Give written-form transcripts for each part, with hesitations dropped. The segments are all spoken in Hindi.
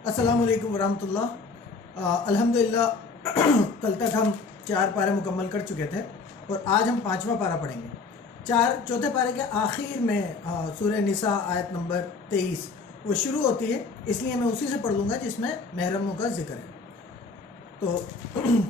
अस्सलाम वालेकुम वरहमतुल्लाह। अल्हम्दुलिल्लाह कल तक हम 4 पारे मुकम्मल कर चुके थे और आज हम 5वां पारा पढ़ेंगे। चौथे पारे के आखिर में सूरह निसा आयत नंबर 23 वो शुरू होती है, इसलिए मैं उसी से पढ़ लूँगा जिसमें महरमों का जिक्र है। तो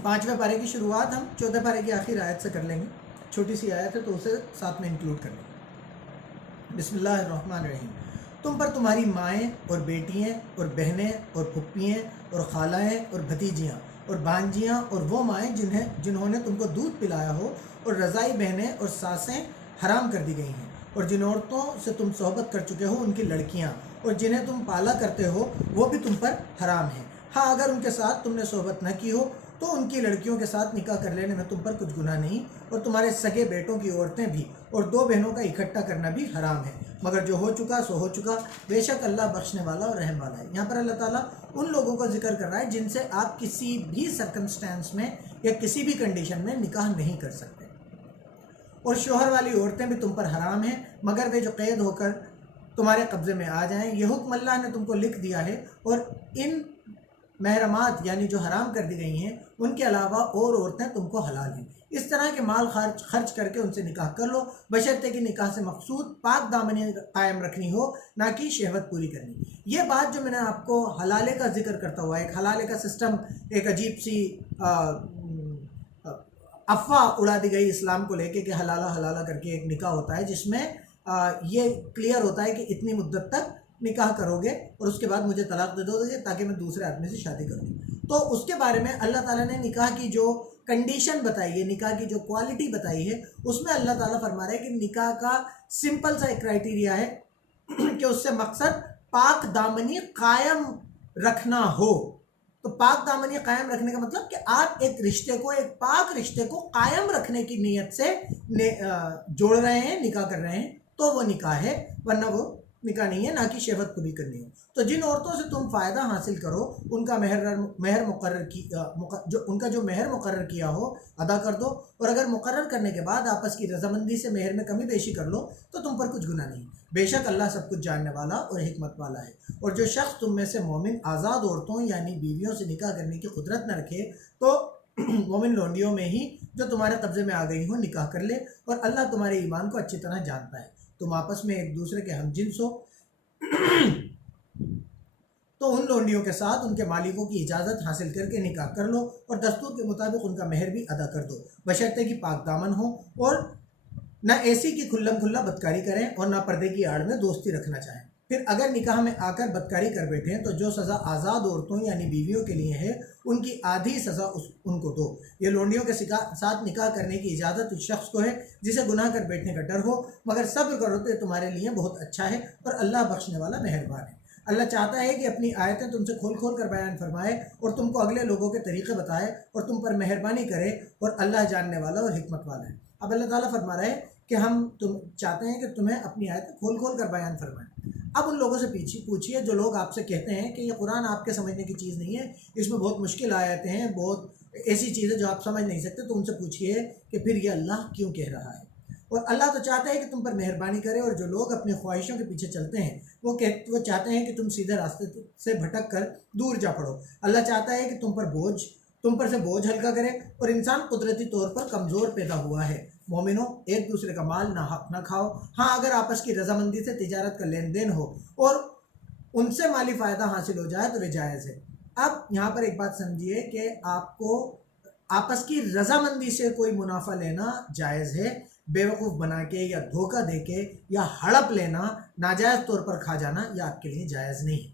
5वें पारे की शुरुआत हम चौथे पारे की आखिर आयत से कर लेंगे। छोटी सी आयत है तो उसे साथ में इंक्लूड कर लेंगे। बिस्मिल्लाहिर्रहमानिर्रहीम। तुम पर तुम्हारी माएँ और बेटियाँ और बहनें और फुप्पियाँ और खालाएँ और भतीजियाँ और भांजियाँ और वो माएँ जिन्होंने तुमको दूध पिलाया हो और रज़ाई बहनें और सासें हराम कर दी गई हैं, और जिन औरतों से तुम सोहबत कर चुके हो उनकी लड़कियाँ, और जिन्हें तुम पाला करते हो वो भी तुम पर हराम हैं। हाँ, अगर उनके साथ तुमने सोहबत न की हो तो उनकी लड़कियों के साथ निकाह कर लेने में तुम पर कुछ गुनाह नहीं, और तुम्हारे सगे बेटों की औरतें भी और 2 बहनों का इकट्ठा करना भी हराम है, मगर जो हो चुका सो हो चुका। बेशक अल्लाह बख्शने वाला और रहम वाला है। यहाँ पर अल्लाह ताला उन लोगों का जिक्र कर रहा है जिनसे आप किसी भी सर्कमस्टेंस में या किसी भी कंडीशन में निकाह नहीं कर सकते, और शोहर वाली औरतें भी तुम पर हराम हैं मगर वे जो कैद होकर तुम्हारे कब्ज़े में आ जाएं। यह हुक्म अल्लाह ने तुमको लिख दिया है, और इन महरमात यानी जो हराम कर दी गई हैं उनके अलावा और औरतें तुमको हलाल हैं। इस तरह के माल खर्च करके उनसे निकाह कर लो, बशर्ते कि निकाह से मकसूद पाक दामनी कायम रखनी हो, ना कि शहवत पूरी करनी। ये बात जो मैंने आपको हलाले का जिक्र करता हुआ, एक हलाले का सिस्टम, एक अजीब सी अफवाह उड़ा दी गई इस्लाम को लेके कि हलाला हलाला करके एक निकाह होता है जिसमें ये क्लियर होता है कि इतनी मुद्दत तक निकाह करोगे और उसके बाद मुझे तलाक दे दोगे ताकि मैं दूसरे आदमी से शादी करूँ। तो उसके बारे में अल्लाह ताला ने निकाह की जो कंडीशन बताई है, निकाह की जो क्वालिटी बताई है, उसमें अल्लाह ताला फरमा रहा है कि निकाह का सिंपल सा एक क्राइटेरिया है कि उससे मकसद पाक दामनी कायम रखना हो। तो पाक दामनी कायम रखने का मतलब कि आप एक रिश्ते को, एक पाक रिश्ते को कायम रखने की नीयत से जोड़ रहे हैं, निकाह कर रहे हैं, तो वो निकाह है, वरना वो निकाह नहीं है, ना कि शहवत पूरी करनी हो। तो जिन औरतों से तुम फ़ायदा हासिल करो उनका महर मुकर्रर की जो महर मुकर्रर किया हो अदा कर दो, और अगर मुकर्रर करने के बाद आपस की रजामंदी से महर में कमी बेशी कर लो तो तुम पर कुछ गुनाह नहीं। बेशक अल्लाह सब कुछ जानने वाला और हिकमत वाला है। और जो शख्स तुम में से मोमिन आज़ाद औरतों यानी बीवियों से निकाह करने की कुदरत न रखे तो मोमिन लौंडियों में ही जो तुम्हारे कब्जे में आ गई हो निकाह कर ले, और अल्लाह तुम्हारे ईमान को अच्छी तरह जानता है। तुम आपस में एक दूसरे के हमजिन्स हो तो उन लौंडियों के साथ उनके मालिकों की इजाज़त हासिल करके निकाह कर लो, और दस्तूर के मुताबिक उनका महर भी अदा कर दो, बशर्ते कि पाक दामन हो और न ऐसी की खुल्लम खुल्ला बदकारी करें और न पर्दे की आड़ में दोस्ती रखना चाहें। फिर अगर निकाह में आकर बदकारी कर बैठे तो जो सज़ा आज़ाद औरतों यानी बीवियों के लिए है उनकी आधी सज़ा उनको दो। ये लौंडियों के साथ निकाह करने की इजाज़त उस शख्स को है जिसे गुनाह कर बैठने का डर हो, मगर सब्र करो तो तुम्हारे लिए बहुत अच्छा है, और अल्लाह बख्शने वाला मेहरबान है। अल्लाह चाहता है कि अपनी आयतें तुमसे खोल खोल कर बयान फरमाए और तुमको अगले लोगों के तरीक़े बताए और तुम पर मेहरबानी करे, और अल्लाह जानने वाला और हिकमत वाला है। अब अल्लाह ताला फरमा रहा है कि हम तुम चाहते हैं कि तुम्हें अपनी आयतें खोल खोल कर बयान फरमाएं। अब उन लोगों से पूछिए जो लोग आपसे कहते हैं कि ये कुरान आपके समझने की चीज़ नहीं है, इसमें बहुत मुश्किल आयतें हैं, बहुत ऐसी चीज़ें जो आप समझ नहीं सकते, तो उनसे पूछिए कि फिर ये अल्लाह क्यों कह रहा है। और अल्लाह तो चाहता है कि तुम पर मेहरबानी करे, और जो लोग अपने ख्वाहिशों के पीछे चलते हैं वो चाहते हैं कि तुम सीधे रास्ते से भटक कर दूर जा पड़ो। अल्लाह चाहता है कि तुम पर से बोझ हल्का करे, और इंसान कुदरती तौर पर कमज़ोर पैदा हुआ है। मोमिनो, एक दूसरे का माल ना हक ना खाओ। हाँ, अगर आपस की रजामंदी से तिजारत का लेन देन हो और उनसे माली फ़ायदा हासिल हो जाए तो वे जायज़ है। अब यहाँ पर एक बात समझिए कि आपको आपस की रजामंदी से कोई मुनाफा लेना जायज़ है, बेवकूफ़ बना के या धोखा दे के या हड़प लेना, नाजायज़ तौर पर खा जाना, यह आपके लिए जायज़ नहीं।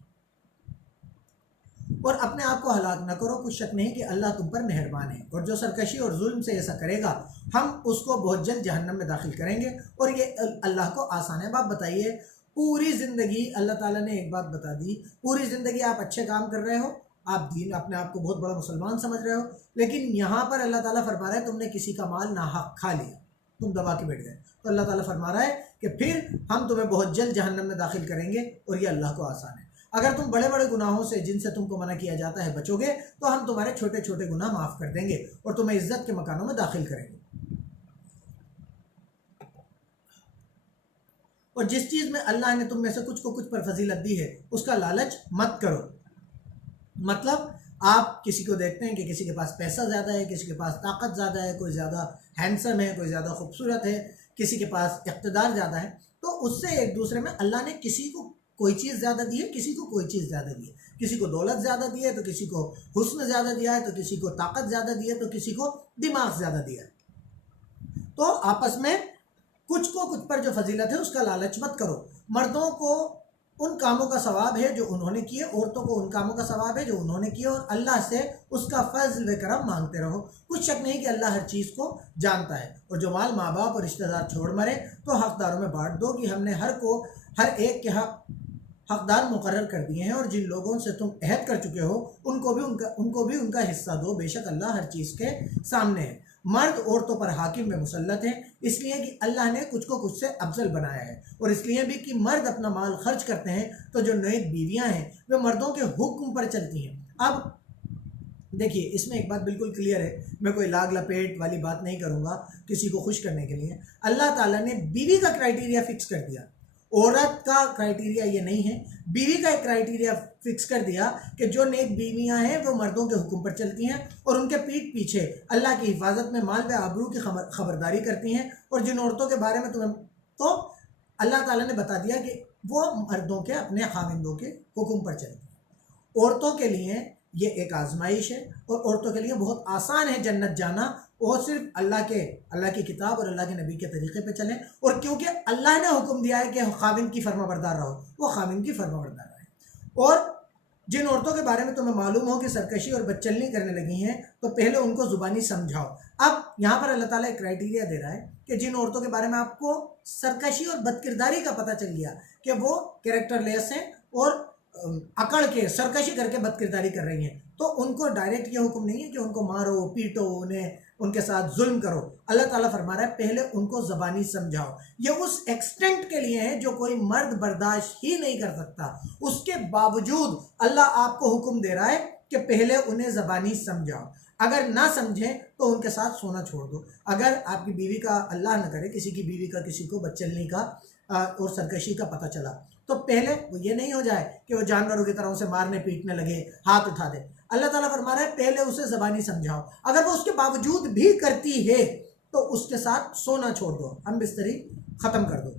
और अपने आप को हलाक न करो, कुछ शक नहीं कि अल्लाह तुम पर मेहरबान है, और जो सरकशी और जुल्म से ऐसा करेगा हम उसको बहुत जल्द जहन्नम में दाखिल करेंगे, और ये अल्लाह को आसान है। बात बताइए, पूरी ज़िंदगी अल्लाह ताला ने एक बात बता दी, पूरी ज़िंदगी आप अच्छे काम कर रहे हो, आप दीन अपने आप को बहुत बड़ा मुसलमान समझ रहे हो, लेकिन यहाँ पर अल्लाह ताला फरमा रहा है तुमने किसी का माल नाहक खा लिया, तुम दबा के बैठ गए, तो अल्लाह ताला फरमा रहा है कि फिर हम तुम्हें बहुत जल्द जहन्नम में दाखिल करेंगे, और ये अल्लाह को आसान है। अगर तुम बड़े बड़े गुनाहों से जिनसे तुमको मना किया जाता है बचोगे तो हम तुम्हारे छोटे छोटे गुनाह माफ़ कर देंगे और तुम्हें इज्जत के मकानों में दाखिल करेंगे। और जिस चीज़ में अल्लाह ने तुम में से कुछ को कुछ पर फजीलत दी है उसका लालच मत करो। मतलब आप किसी को देखते हैं कि किसी के पास पैसा ज़्यादा है, किसी के पास ताकत ज़्यादा है, कोई ज़्यादा हैंडसम है, कोई ज़्यादा खूबसूरत है, किसी के पास इक़्तिदार ज़्यादा है, तो उससे एक दूसरे में अल्लाह ने किसी को कोई चीज़ ज़्यादा दी है, किसी को कोई चीज़ ज़्यादा दी है, किसी को दौलत ज़्यादा दी है तो किसी को हुस्न ज़्यादा दिया है, तो किसी को ताकत ज़्यादा दी है, तो किसी को दिमाग ज़्यादा दिया है। तो आपस में कुछ को कुछ पर जो फजीलत है उसका लालच मत करो। मर्दों को उन कामों का सवाब है जो उन्होंने किए, औरतों को उन कामों का सवाब है जो उन्होंने किए, और अल्लाह से उसका फजल व करम मांगते रहो। कुछ शक नहीं कि अल्लाह हर चीज़ को जानता है। और जो माल माँ बाप और रिश्तेदार छोड़ मरे तो हकदारों में बांट दो कि हमने हर एक के हकदार मुकर्रर कर दिए हैं, और जिन लोगों से तुम अहद कर चुके हो उनको भी उनका हिस्सा दो। बेशक अल्लाह हर चीज़ के सामने है। मर्द औरतों पर हाकिम में मुसल्लत है, इसलिए कि अल्लाह ने कुछ को कुछ से अफजल बनाया है, और इसलिए भी कि मर्द अपना माल खर्च करते हैं तो जो नेक बीवियां हैं वे मर्दों के हुक्म पर चलती हैं। अब देखिए, इसमें एक बात बिल्कुल क्लियर है, मैं कोई लाग लपेट वाली बात नहीं करूँगा किसी को खुश करने के लिए। अल्लाह ताला ने बीवी का क्राइटेरिया फिक्स कर दिया, औरत का क्राइटेरिया ये नहीं है। बीवी का एक क्राइटेरिया फिक्स कर दिया कि जो नेक बीवियां हैं वो मर्दों के हुक्म पर चलती हैं और उनके पीठ पीछे अल्लाह की हिफाजत में माल व आबरू की खबरदारी करती हैं। और जिन औरतों के बारे में तुम्हें तो अल्लाह ताला ने बता दिया कि वो मर्दों के अपने खाविंदों के हुक्म पर चलती हैं। औरतों के लिए ये एक आजमाइश है, और औरतों के लिए बहुत आसान है जन्नत जाना, और सिर्फ अल्लाह की किताब और अल्लाह के नबी के तरीके पे चलें। और क्योंकि अल्लाह ने हुक्म दिया है कि खाविंद की फर्माबरदार रहो, वो खाविंद की फर्माबरदार रहे। और जिन औरतों के बारे में तुम्हें मालूम हो कि सरकशी और बदचलनी करने लगी हैं तो पहले उनको ज़ुबानी समझाओ। अब यहाँ पर अल्लाह ताला एक क्राइटेरिया दे रहा है कि जिन औरतों के बारे में आपको सरकशी और बदकिरदारी का पता चल गया कि वो कैरेक्टरलेस हैं और अकड़ के सरकशी करके बदकिरदारी कर रही हैं, तो उनको डायरेक्ट ये हुक्म नहीं है कि उनको मारो पीटो, उनके साथ जुल्म करो। अल्लाह ताला फरमा रहा है पहले उनको ज़बानी समझाओ। ये उस एक्सटेंट के लिए है जो कोई मर्द बर्दाश्त ही नहीं कर सकता, उसके बावजूद अल्लाह आपको हुक्म दे रहा है कि पहले उन्हें ज़बानी समझाओ। अगर ना समझें तो उनके साथ सोना छोड़ दो। अगर आपकी बीवी का, अल्लाह न करे, किसी की बीवी का किसी को बदचलनी का और सरकशी का पता चला, तो पहले वो ये नहीं हो जाए कि वो जानवरों की तरह उसे मारने पीटने लगे, हाथ उठा दे। अल्लाह ताला फरमा रहा है पहले उसे ज़बानी समझाओ। अगर वो उसके बावजूद भी करती है तो उसके साथ सोना छोड़ दो, हम बिस्तरी ख़त्म कर दो।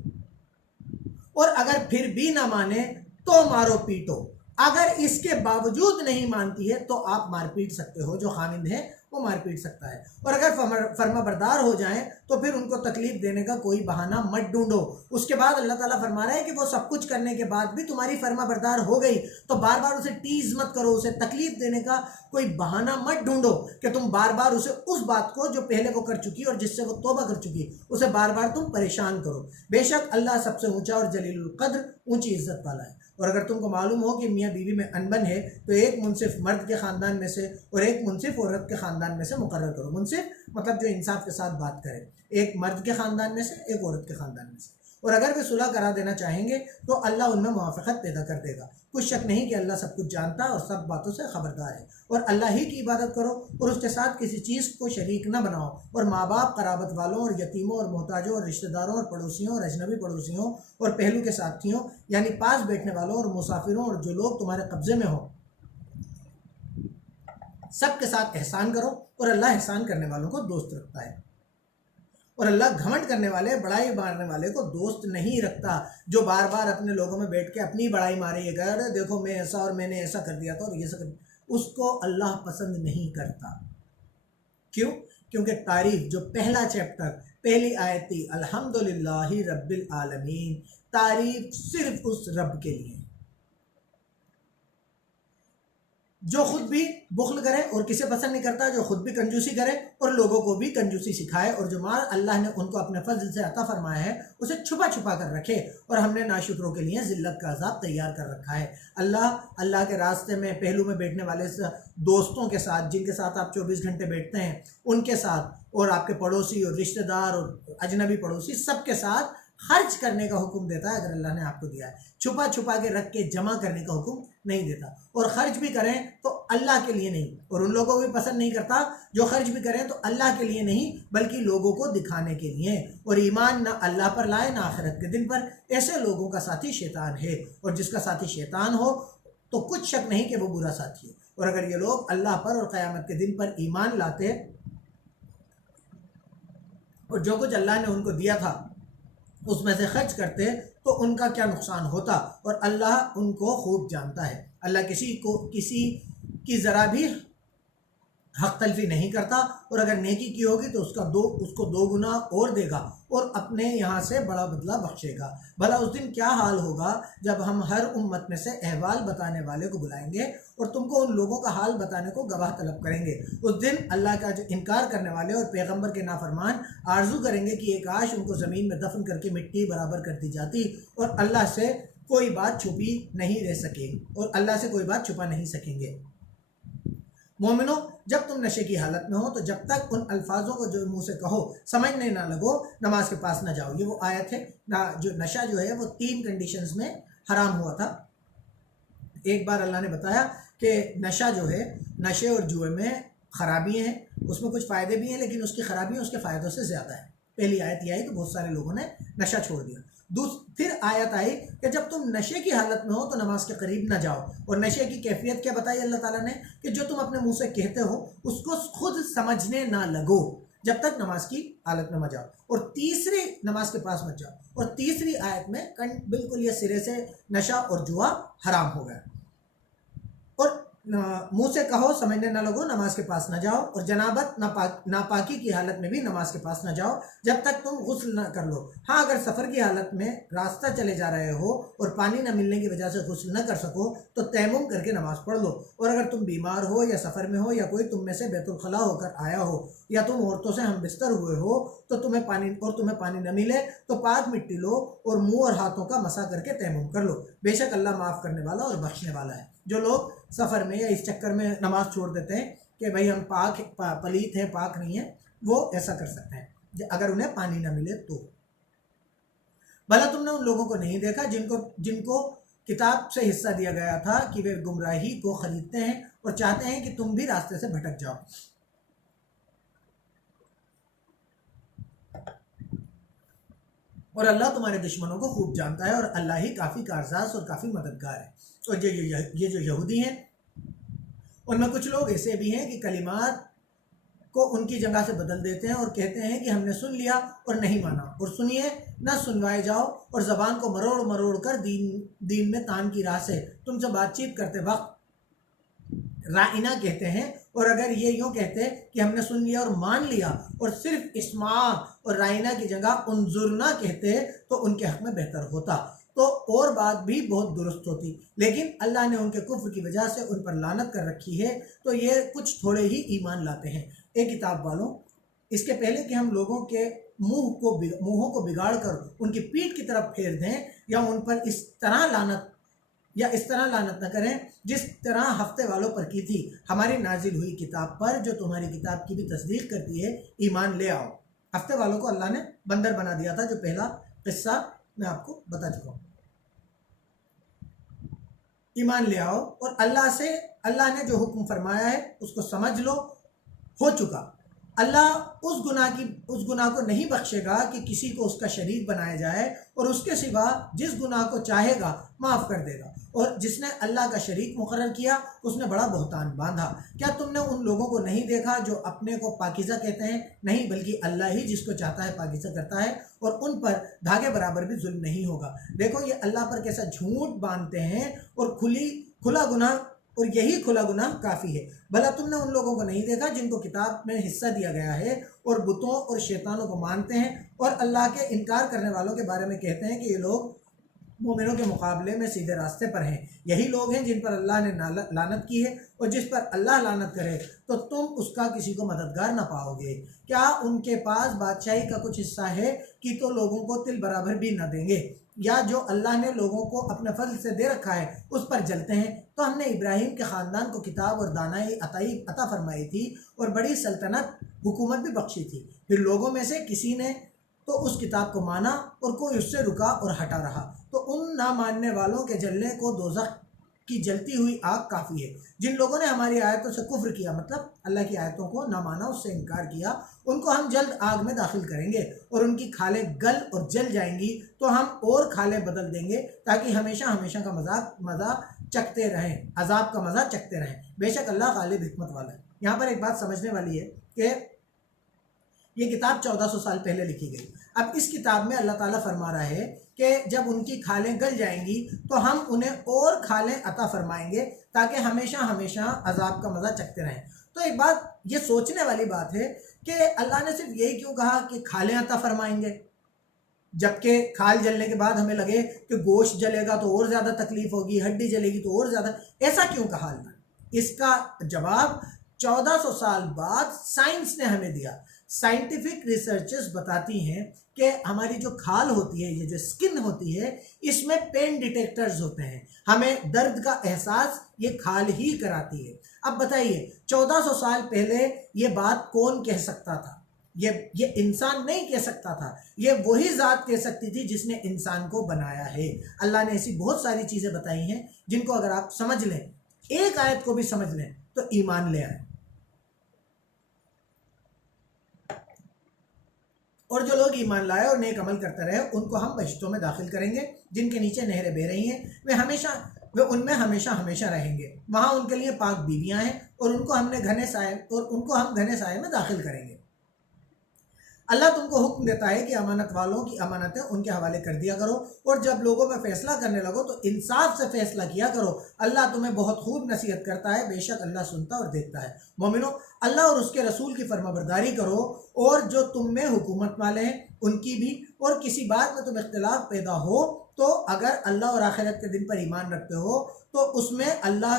और अगर फिर भी ना माने तो मारो पीटो। अगर इसके बावजूद नहीं मानती है तो आप मार पीट सकते हो, जो खामिंद है वो मार पीट सकता है। और अगर फर्मा बरदार हो जाएं तो फिर उनको तकलीफ देने का कोई बहाना मत ढूंढो। उसके बाद अल्लाह ताला फरमा रहा है कि वो सब कुछ करने के बाद भी तुम्हारी फर्मा बरदार हो गई तो बार बार उसे टीज मत करो, उसे तकलीफ देने का कोई बहाना मत ढूंढो कि तुम बार बार उसे उस बात को जो पहले वो कर चुकी और जिससे वो तौबा कर चुकी उसे बार बार तुम परेशान करो। बेशक अल्लाह सबसे ऊंचा और जलीलुल कद्र, ऊंची इज्जत वाला है। और अगर तुमको मालूम हो कि मियाँ बीवी में अनबन है तो एक मुनसिफ मर्द के ख़ानदान में से और एक मुनसिफ औरत के ख़ानदान में से मुकर्रर करो। मुनसिफ मतलब जो इंसाफ के साथ बात करे, एक मर्द के ख़ानदान में से, एक औरत के ख़ानदान में से। और अगर वे सुलह करा देना चाहेंगे तो अल्लाह उनमें मुआफ़क़त पैदा कर देगा। कुछ शक नहीं कि अल्लाह सब कुछ जानता और सब बातों से ख़बरदार है। और अल्लाह ही की इबादत करो और उसके साथ किसी चीज़ को शरीक न बनाओ। और माँ बाप, क़राबत वालों और यतीमों और मोहताजों और रिश्तेदारों और पड़ोसियों और अजनबी पड़ोसियों और पहलू के साथियों यानी पास बैठने वालों और मुसाफिरों और जो लोग तुम्हारे कब्ज़े में हो, सबके साथ एहसान करो। और अल्लाह एहसान करने वालों को दोस्त रखता है। और अल्लाह घमंड करने वाले, बड़ाई मारने वाले को दोस्त नहीं रखता। जो बार बार अपने लोगों में बैठ के अपनी बड़ाई मारेगा, अरे देखो मैं ऐसा और मैंने ऐसा कर दिया था और ये सब, उसको अल्लाह पसंद नहीं करता। क्यों? क्योंकि तारीफ, जो पहला चैप्टर, पहली आयत थी, अल्हम्दुलिल्लाहि रब्बिल आलमीन, तारीफ सिर्फ उस रब के लिए जो खुद भी बुख्ल करे और किसे पसंद नहीं करता, जो खुद भी कंजूसी करे और लोगों को भी कंजूसी सिखाए, और जो माल अल्लाह ने उनको अपने फजल से अता फरमाया है उसे छुपा छुपा कर रखे। और हमने नाशुक्रों के लिए जिल्लत का अज़ाब तैयार कर रखा है। अल्लाह के रास्ते में पहलू में बैठने वाले दोस्तों के साथ, जिनके साथ आप 24 घंटे बैठते हैं, उनके साथ, और आपके पड़ोसी और रिश्तेदार और अजनबी पड़ोसी, सबके साथ खर्च करने का हुक्म देता है। अगर अल्लाह ने आपको दिया है, छुपा छुपा के रख के जमा करने का हुक्म नहीं देता। और खर्च भी करें तो अल्लाह के लिए नहीं, और उन लोगों को भी पसंद नहीं करता जो खर्च भी करें तो अल्लाह के लिए नहीं बल्कि लोगों को दिखाने के लिए। और ईमान ना अल्लाह पर लाए ना आखिरत के दिन पर, ऐसे लोगों का साथी शैतान है। और जिसका साथी शैतान हो तो कुछ शक नहीं कि वो बुरा साथी है। और अगर ये लोग अल्लाह पर और क़यामत के दिन पर ईमान लाते और जो कुछ अल्लाह ने उनको दिया था उसमें से खर्च करते तो उनका क्या नुकसान होता। और अल्लाह उनको खूब जानता है। अल्लाह किसी की ज़रा भी हक तलफी नहीं करता। और अगर नेकी की होगी तो उसको दो गुना और देगा और अपने यहाँ से बड़ा बदला बख्शेगा। भला उस दिन क्या हाल होगा जब हम हर उम्मत में से अहवाल बताने वाले को बुलाएंगे और तुमको उन लोगों का हाल बताने को गवाह तलब करेंगे। उस दिन अल्लाह का जो इनकार करने वाले और पैगंबर के नाफरमान आरजू करेंगे कि एक काश उनको ज़मीन में दफन करके मिट्टी बराबर कर दी जाती और अल्लाह से कोई बात छुपी नहीं रह सके और अल्लाह से कोई बात छुपा नहीं सकेंगे। मोमिनो, जब तुम नशे की हालत में हो तो जब तक उन अल्फाजों को जो मुंह से कहो समझने ना लगो नमाज के पास ना जाओ। ये वो आयत है ना। जो नशा जो है वो 3 कंडीशंस में हराम हुआ था। एक बार अल्लाह ने बताया कि नशा जो है, नशे और जुए में खराबी हैं, उसमें कुछ फ़ायदे भी हैं लेकिन उसकी खराबियाँ उसके फ़ायदों से ज़्यादा है। पहली आयत यह आई तो बहुत सारे लोगों ने नशा छोड़ दिया। फिर आयत आई कि जब तुम नशे की हालत में हो तो नमाज के करीब ना जाओ। और नशे की कैफियत क्या बताई अल्लाह ताला ने कि जो तुम अपने मुंह से कहते हो उसको खुद समझने ना लगो जब तक नमाज की हालत में मत जाओ। और तीसरी नमाज के पास मत जाओ। और तीसरी आयत में बिल्कुल ये सिरे से नशा और जुआ हराम हो गया। और मुंह से कहो समझने ना लगो नमाज के पास ना जाओ। और जनाबत नापाकी की हालत में भी नमाज के पास ना जाओ जब तक तुम गुस्ल ना कर लो। हाँ, अगर सफ़र की हालत में रास्ता चले जा रहे हो और पानी ना मिलने की वजह से गुस्ल न कर सको तो तयम्मुम करके नमाज पढ़ लो। और अगर तुम बीमार हो या सफ़र में हो या कोई तुम में से बैतुल खला होकर आया हो या तुम औरतों से हम बिस्तर हुए हो तो तुम्हें पानी न मिले तो पाक मिट्टी लो और मुँह और हाथों का मसा करके तयम्मुम कर लो। बेशक अल्लाह माफ़ करने वाला और बख्शने वाला है। जो लोग सफ़र में या इस चक्कर में नमाज छोड़ देते हैं कि भाई हम पलीत हैं, पाक नहीं है, वो ऐसा कर सकते हैं अगर उन्हें पानी ना मिले तो। भला तुमने उन लोगों को नहीं देखा जिनको किताब से हिस्सा दिया गया था कि वे गुमराही को खरीदते हैं और चाहते हैं कि तुम भी रास्ते से भटक जाओ। और अल्लाह तुम्हारे दुश्मनों को खूब जानता है और अल्लाह ही काफ़ी कारसाज और काफ़ी मददगार है। और ये जो यहूदी हैं उनमें कुछ लोग ऐसे भी हैं कि कलिमात को उनकी जगह से बदल देते हैं और कहते हैं कि हमने सुन लिया और नहीं माना। और सुनिए ना सुनवाए जाओ और ज़बान को मरोड़ मरोड़ कर दीन में तान की राह से तुमसे बातचीत करते वक्त राइना कहते हैं। और अगर ये यूँ कहते कि हमने सुन लिया और मान लिया और सिर्फ इस्मा और राइना की जगह उन्जुरना कहते तो उनके हक़ में बेहतर होता तो और बात भी बहुत दुरुस्त होती। लेकिन अल्लाह ने उनके कुफ्र की वजह से उन पर लानत कर रखी है तो ये कुछ थोड़े ही ईमान लाते हैं। एक किताब वालों, इसके पहले कि हम लोगों के मुँहों को बिगाड़ कर उनकी पीठ की तरफ फेर दें या उन पर इस तरह लानत न करें जिस तरह हफ्ते वालों पर की थी हमारी नाजिल हुई किताब पर जो तुम्हारी किताब की भी तस्दीक करती है, ईमान ले आओ। हफ्ते वालों को अल्लाह ने बंदर बना दिया था, जो पहला किस्सा मैं आपको बता चुका हूँ। ईमान ले आओ और अल्लाह ने जो हुक्म फरमाया है उसको समझ लो। हो चुका। अल्लाह उस गुनाह को नहीं बख्शेगा कि किसी को उसका शरीक बनाया जाए और उसके सिवा जिस गुनाह को चाहेगा माफ़ कर देगा। और जिसने अल्लाह का शरीक मुकर्रर किया उसने बड़ा बहतान बांधा। क्या तुमने उन लोगों को नहीं देखा जो अपने को पाकीज़ा कहते हैं? नहीं, बल्कि अल्लाह ही जिसको चाहता है पाकीज़ा करता है और उन पर धागे बराबर भी जुल्म नहीं होगा। देखो ये अल्लाह पर कैसा झूठ बांधते हैं और खुला गुनाह, और यही खुला गुनाह काफ़ी है। भला तुमने उन लोगों को नहीं देखा जिनको किताब में हिस्सा दिया गया है और बुतों और शैतानों को मानते हैं और अल्लाह के इनकार करने वालों के बारे में कहते हैं कि ये लोग मोमिनों के मुकाबले में सीधे रास्ते पर हैं। यही लोग हैं जिन पर अल्लाह ने लानत की है और जिस पर अल्लाह लानत करे तो तुम उसका किसी को मददगार ना पाओगे। क्या उनके पास बादशाही का कुछ हिस्सा है कि तो लोगों को तिल बराबर भी न देंगे? या जो अल्लाह ने लोगों को अपने फजल से दे रखा है उस पर जलते हैं? तो हमने इब्राहिम के ख़ानदान को किताब और दानाई अता फरमाई थी और बड़ी सल्तनत हुकूमत भी बख्शी थी। फिर लोगों में से किसी ने तो उस किताब को माना और कोई उससे रुका और हटा रहा, तो उन ना मानने वालों के जलने को दोज़ख की जलती हुई आग काफ़ी है। जिन लोगों ने हमारी आयतों से कुफ्र किया, मतलब अल्लाह की आयतों को ना माना, उससे इनकार किया, उनको हम जल्द आग में दाखिल करेंगे और उनकी खालें गल और जल जाएंगी तो हम और खालें बदल देंगे ताकि हमेशा हमेशा का मज़ा चखते रहें, अजाब का मज़ा चखते रहें। बेशक अल्लाह गालिब हिकमत वाला है। यहाँ पर एक बात समझने वाली है कि ये किताब 1400 साल पहले लिखी गई। अब इस किताब में अल्लाह ताला फरमा रहा है कि जब उनकी खालें गल जाएंगी तो हम उन्हें और खालें अता फरमाएंगे ताकि हमेशा हमेशा अजाब का मज़ा चखते रहें। तो एक बात ये सोचने वाली बात है कि अल्लाह ने सिर्फ यही क्यों कहा कि खालें अता फरमाएंगे, जबकि खाल जलने के बाद हमें लगे कि गोश्त जलेगा तो और ज़्यादा तकलीफ होगी, हड्डी जलेगी तो और ज़्यादा, ऐसा क्यों कहा अल्लाह? इसका जवाब 1400 साल बाद साइंस ने हमें दिया। साइंटिफिक रिसर्चेस बताती हैं कि हमारी जो खाल होती है, ये जो स्किन होती है, इसमें पेन डिटेक्टर्स होते हैं। हमें दर्द का एहसास ये खाल ही कराती है। अब बताइए 1400 साल पहले ये बात कौन कह सकता था? ये इंसान नहीं कह सकता था, ये वही ज़ात कह सकती थी जिसने इंसान को बनाया है। अल्लाह ने ऐसी बहुत सारी चीज़ें बताई हैं जिनको अगर आप समझ लें, एक आयत को भी समझ लें तो ईमान ले आए। और जो लोग ईमान लाए और नेक अमल करते रहे उनको हम बहिश्तों में दाखिल करेंगे जिनके नीचे नहरें बह रही हैं, वे उनमें हमेशा हमेशा रहेंगे। वहाँ उनके लिए पाक बीवियाँ हैं और उनको हम घने साए में दाखिल करेंगे। अल्लाह तुमको हुक्म देता है कि अमानत वालों की अमानतें उनके हवाले कर दिया करो और जब लोगों में फैसला करने लगो तो इंसाफ से फैसला किया करो। अल्लाह तुम्हें बहुत खूब नसीहत करता है, बेशक अल्लाह सुनता और देखता है। मोमिनो, अल्लाह और उसके रसूल की फरमाबरदारी करो और जो तुम में हुकूमत वाले हैं उनकी भी, और किसी बात में तुम इख्तिलाफ पैदा हो तो अगर अल्लाह और आखिरत के दिन पर ईमान रखते हो तो उसमें अल्लाह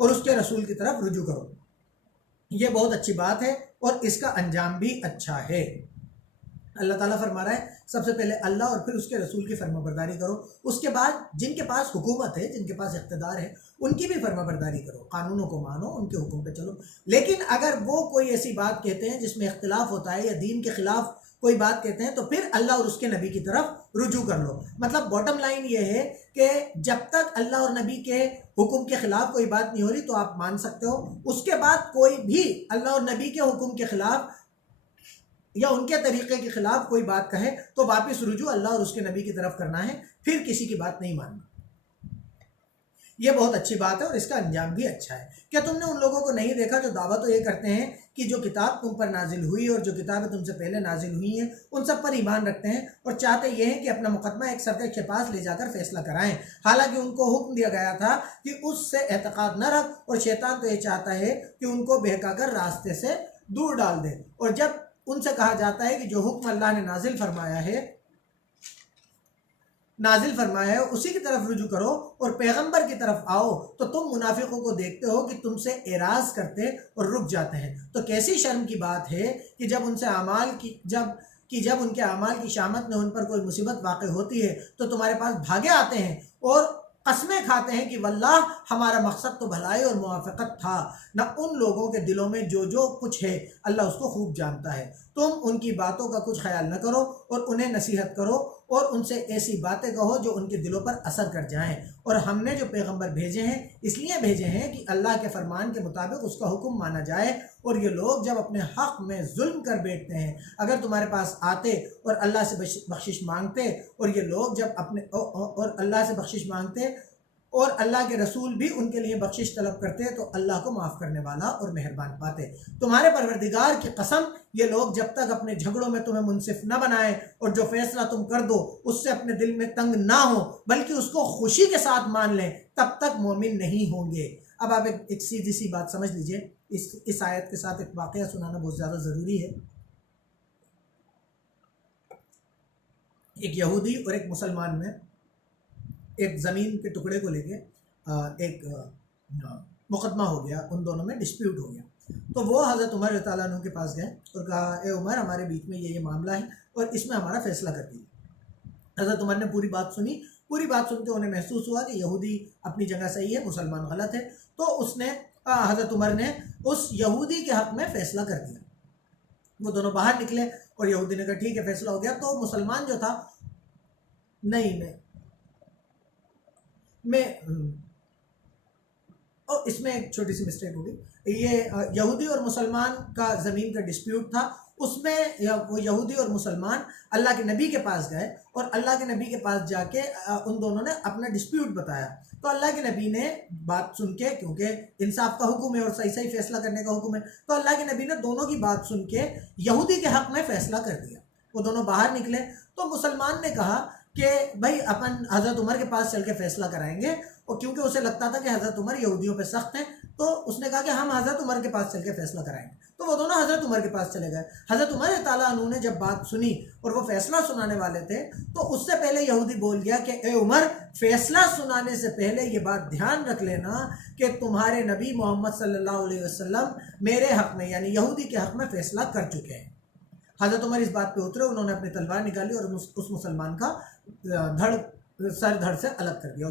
और उसके रसूल की तरफ रुजू करो। ये बहुत अच्छी बात है और इसका अंजाम भी अच्छा है। अल्लाह ताला फरमा रहा है सबसे पहले अल्लाह और फिर उसके रसूल की फरमाबरदारी करो, उसके बाद जिनके पास हुकूमत है, जिनके पास इख्तिदार है, उनकी भी फरमाबरदारी करो, कानूनों को मानो, उनके हुक्म पे चलो। लेकिन अगर वो कोई ऐसी बात कहते हैं जिसमें इख्तिलाफ होता है या दीन के खिलाफ कोई बात कहते हैं तो फिर अल्लाह और उसके नबी की तरफ रुजू कर लो। मतलब बॉटम लाइन ये है कि जब तक अल्लाह और नबी के हुक्म के खिलाफ कोई बात नहीं हो रही तो आप मान सकते हो। उसके बाद कोई भी अल्लाह और नबी के हुक्म के खिलाफ या उनके तरीके के खिलाफ कोई बात कहे तो वापस रुजू अल्लाह और उसके नबी की तरफ करना है, फिर किसी की बात नहीं मानना। ये बहुत अच्छी बात है और इसका अंजाम भी अच्छा है। क्या तुमने उन लोगों को नहीं देखा जो दावा तो ये करते हैं कि जो किताब तुम पर नाजिल हुई और जो किताबें तुमसे पहले नाजिल हुई हैं उन सब पर ईमान रखते हैं और चाहते ये हैं कि अपना मुकदमा एक सरजज के पास ले जाकर फैसला कराएं, हालांकि उनको हुक्म दिया गया था कि उससे एतकाद न रख, और शैतान तो ये चाहता है कि उनको बहकाकर रास्ते से दूर डाल दे। और जब उनसे कहा जाता है कि जो हुक्म अल्लाह ने नाजिल फरमाया है उसी की तरफ रुजू करो और पैगंबर की तरफ आओ, तो तुम मुनाफिकों को देखते हो कि तुमसे एराज करते और रुक जाते हैं। तो कैसी शर्म की बात है कि जब उनके अमाल की शामत में उन पर कोई मुसीबत वाक़ होती है तो तुम्हारे पास भागे आते हैं और कसमें खाते हैं कि वल्लाह हमारा मकसद तो भलाई और मुआफ़क़त था। न उन लोगों के दिलों में जो जो कुछ है अल्लाह उसको खूब जानता है। तुम उनकी बातों का कुछ ख्याल न करो और उन्हें नसीहत करो और उनसे ऐसी बातें कहो जो उनके दिलों पर असर कर जाएं। और हमने जो पैगंबर भेजे हैं इसलिए भेजे हैं कि अल्लाह के फरमान के मुताबिक उसका हुक्म माना जाए। और ये लोग जब अपने हक़ में जुल्म कर बैठते हैं, अगर तुम्हारे पास आते और अल्लाह से बख्शिश मांगते, और ये लोग जब और अल्लाह से बख्शिश मांगते और अल्लाह के रसूल भी उनके लिए बख्शिश तलब करते तो अल्लाह को माफ़ करने वाला और मेहरबान पाते। तुम्हारे परवरदिगार की कसम, ये लोग जब तक अपने झगड़ों में तुम्हें मुनसिफ न बनाए और जो फैसला तुम कर दो उससे अपने दिल में तंग ना हो बल्कि उसको खुशी के साथ मान लें, तब तक मोमिन नहीं होंगे। अब आप एक सीधी सी बात समझ लीजिए, इस आयत के साथ एक वाक़या सुनाना बहुत ज़्यादा ज़रूरी है। एक यहूदी और एक मुसलमान में एक ज़मीन के टुकड़े को लेके एक मुकदमा हो गया, उन दोनों में डिस्प्यूट हो गया। तो वो हज़रत उमर रज़ियल्लाहु अन्हु के पास गए और कहा, ए उमर, हमारे बीच में ये मामला है और इसमें हमारा फ़ैसला कर दीजिए। हज़रत उमर ने पूरी बात सुनी। पूरी बात सुन के उन्हें महसूस हुआ कि यहूदी अपनी जगह सही है, मुसलमान गलत है। तो हज़रत उमर ने उस यहूदी के हक़ में फ़ैसला कर दिया। वो दोनों बाहर निकले और यहूदी ने कहा ठीक है, फ़ैसला हो गया। तो मुसलमान जो था, नहीं और इसमें एक छोटी सी मिस्टेक हो गई। ये यहूदी और मुसलमान का ज़मीन का डिस्प्यूट था उसमें वो यहूदी और मुसलमान अल्लाह के नबी के पास गए और अल्लाह के नबी के पास जाके उन दोनों ने अपना डिस्प्यूट बताया। तो अल्लाह के नबी ने बात सुन के, क्योंकि इंसाफ का हुक्म है और सही सही फैसला करने का हुक्म है, तो अल्लाह के नबी ने दोनों की बात सुन के यहूदी के हक में फैसला कर दिया। वो दोनों बाहर निकले तो मुसलमान ने कहा कि भाई अपन हज़रत उमर के पास चल के फैसला कराएंगे, और क्योंकि उसे लगता था कि हज़रत उमर यहूदियों पे सख्त हैं, तो उसने कहा कि हम हज़रत उमर के पास चल के फैसला कराएंगे। तो वो दोनों हज़रत उमर के पास चले गए। हज़रत उमर ताला अन्हु ने जब बात सुनी और वो फैसला सुनाने वाले थे, तो उससे पहले यहूदी बोल गया कि ए उमर, फैसला सुनाने से पहले ये बात ध्यान रख लेना कि तुम्हारे नबी मोहम्मद सल्लल्लाहु अलैहि वसल्लम मेरे हक़ में, यानी यहूदी के हक़ में फैसला कर चुके हैं। हज़रत उमर इस बात पे उतरे, उन्होंने अपनी तलवार निकाली और उस मुसलमान का सर धड़ से अलग कर दिया,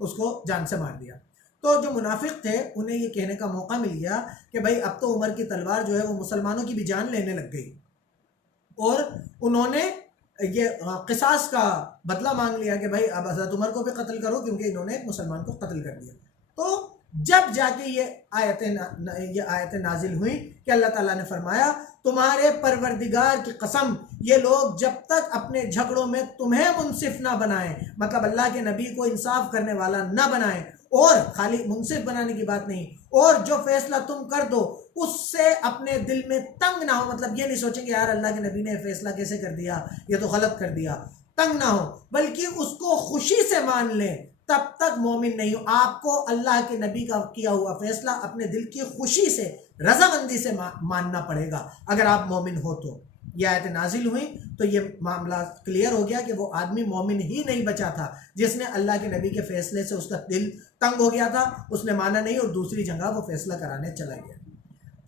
उसको जान से मार दिया। तो जो मुनाफिक थे उन्हें ये कहने का मौका मिल गया कि भाई अब तो उमर की तलवार जो है वो मुसलमानों की भी जान लेने लग गई, और उन्होंने ये किसास का बदला मांग लिया कि भाई अब हज़रत उमर को भी कत्ल करो, क्योंकि इन्होंने एक मुसलमान को कत्ल कर दिया। तो जब जाके ये आयतें नाजिल हुई कि अल्लाह ताला ने फरमाया, तुम्हारे परवरदिगार की कसम, ये लोग जब तक अपने झगड़ों में तुम्हें मुंसिफ ना बनाएं, मतलब अल्लाह के नबी को इंसाफ करने वाला ना बनाएं, और खाली मुंसिफ बनाने की बात नहीं, और जो फैसला तुम कर दो उससे अपने दिल में तंग ना हो, मतलब ये नहीं सोचेंगे यार अल्लाह के नबी ने फैसला कैसे कर दिया, ये तो गलत कर दिया, तंग ना हो, बल्कि उसको खुशी से मान लें, तब तक मोमिन नहीं हो। आपको अल्लाह के नबी का किया हुआ फैसला अपने दिल की खुशी से, रजामंदी से मानना पड़ेगा अगर आप मोमिन हो तो। ये आयत नाजिल हुई तो ये मामला क्लियर हो गया कि वो आदमी मोमिन ही नहीं बचा था, जिसने अल्लाह के नबी के फैसले से उसका दिल तंग हो गया था, उसने माना नहीं और दूसरी जगह वो फैसला कराने चला गया।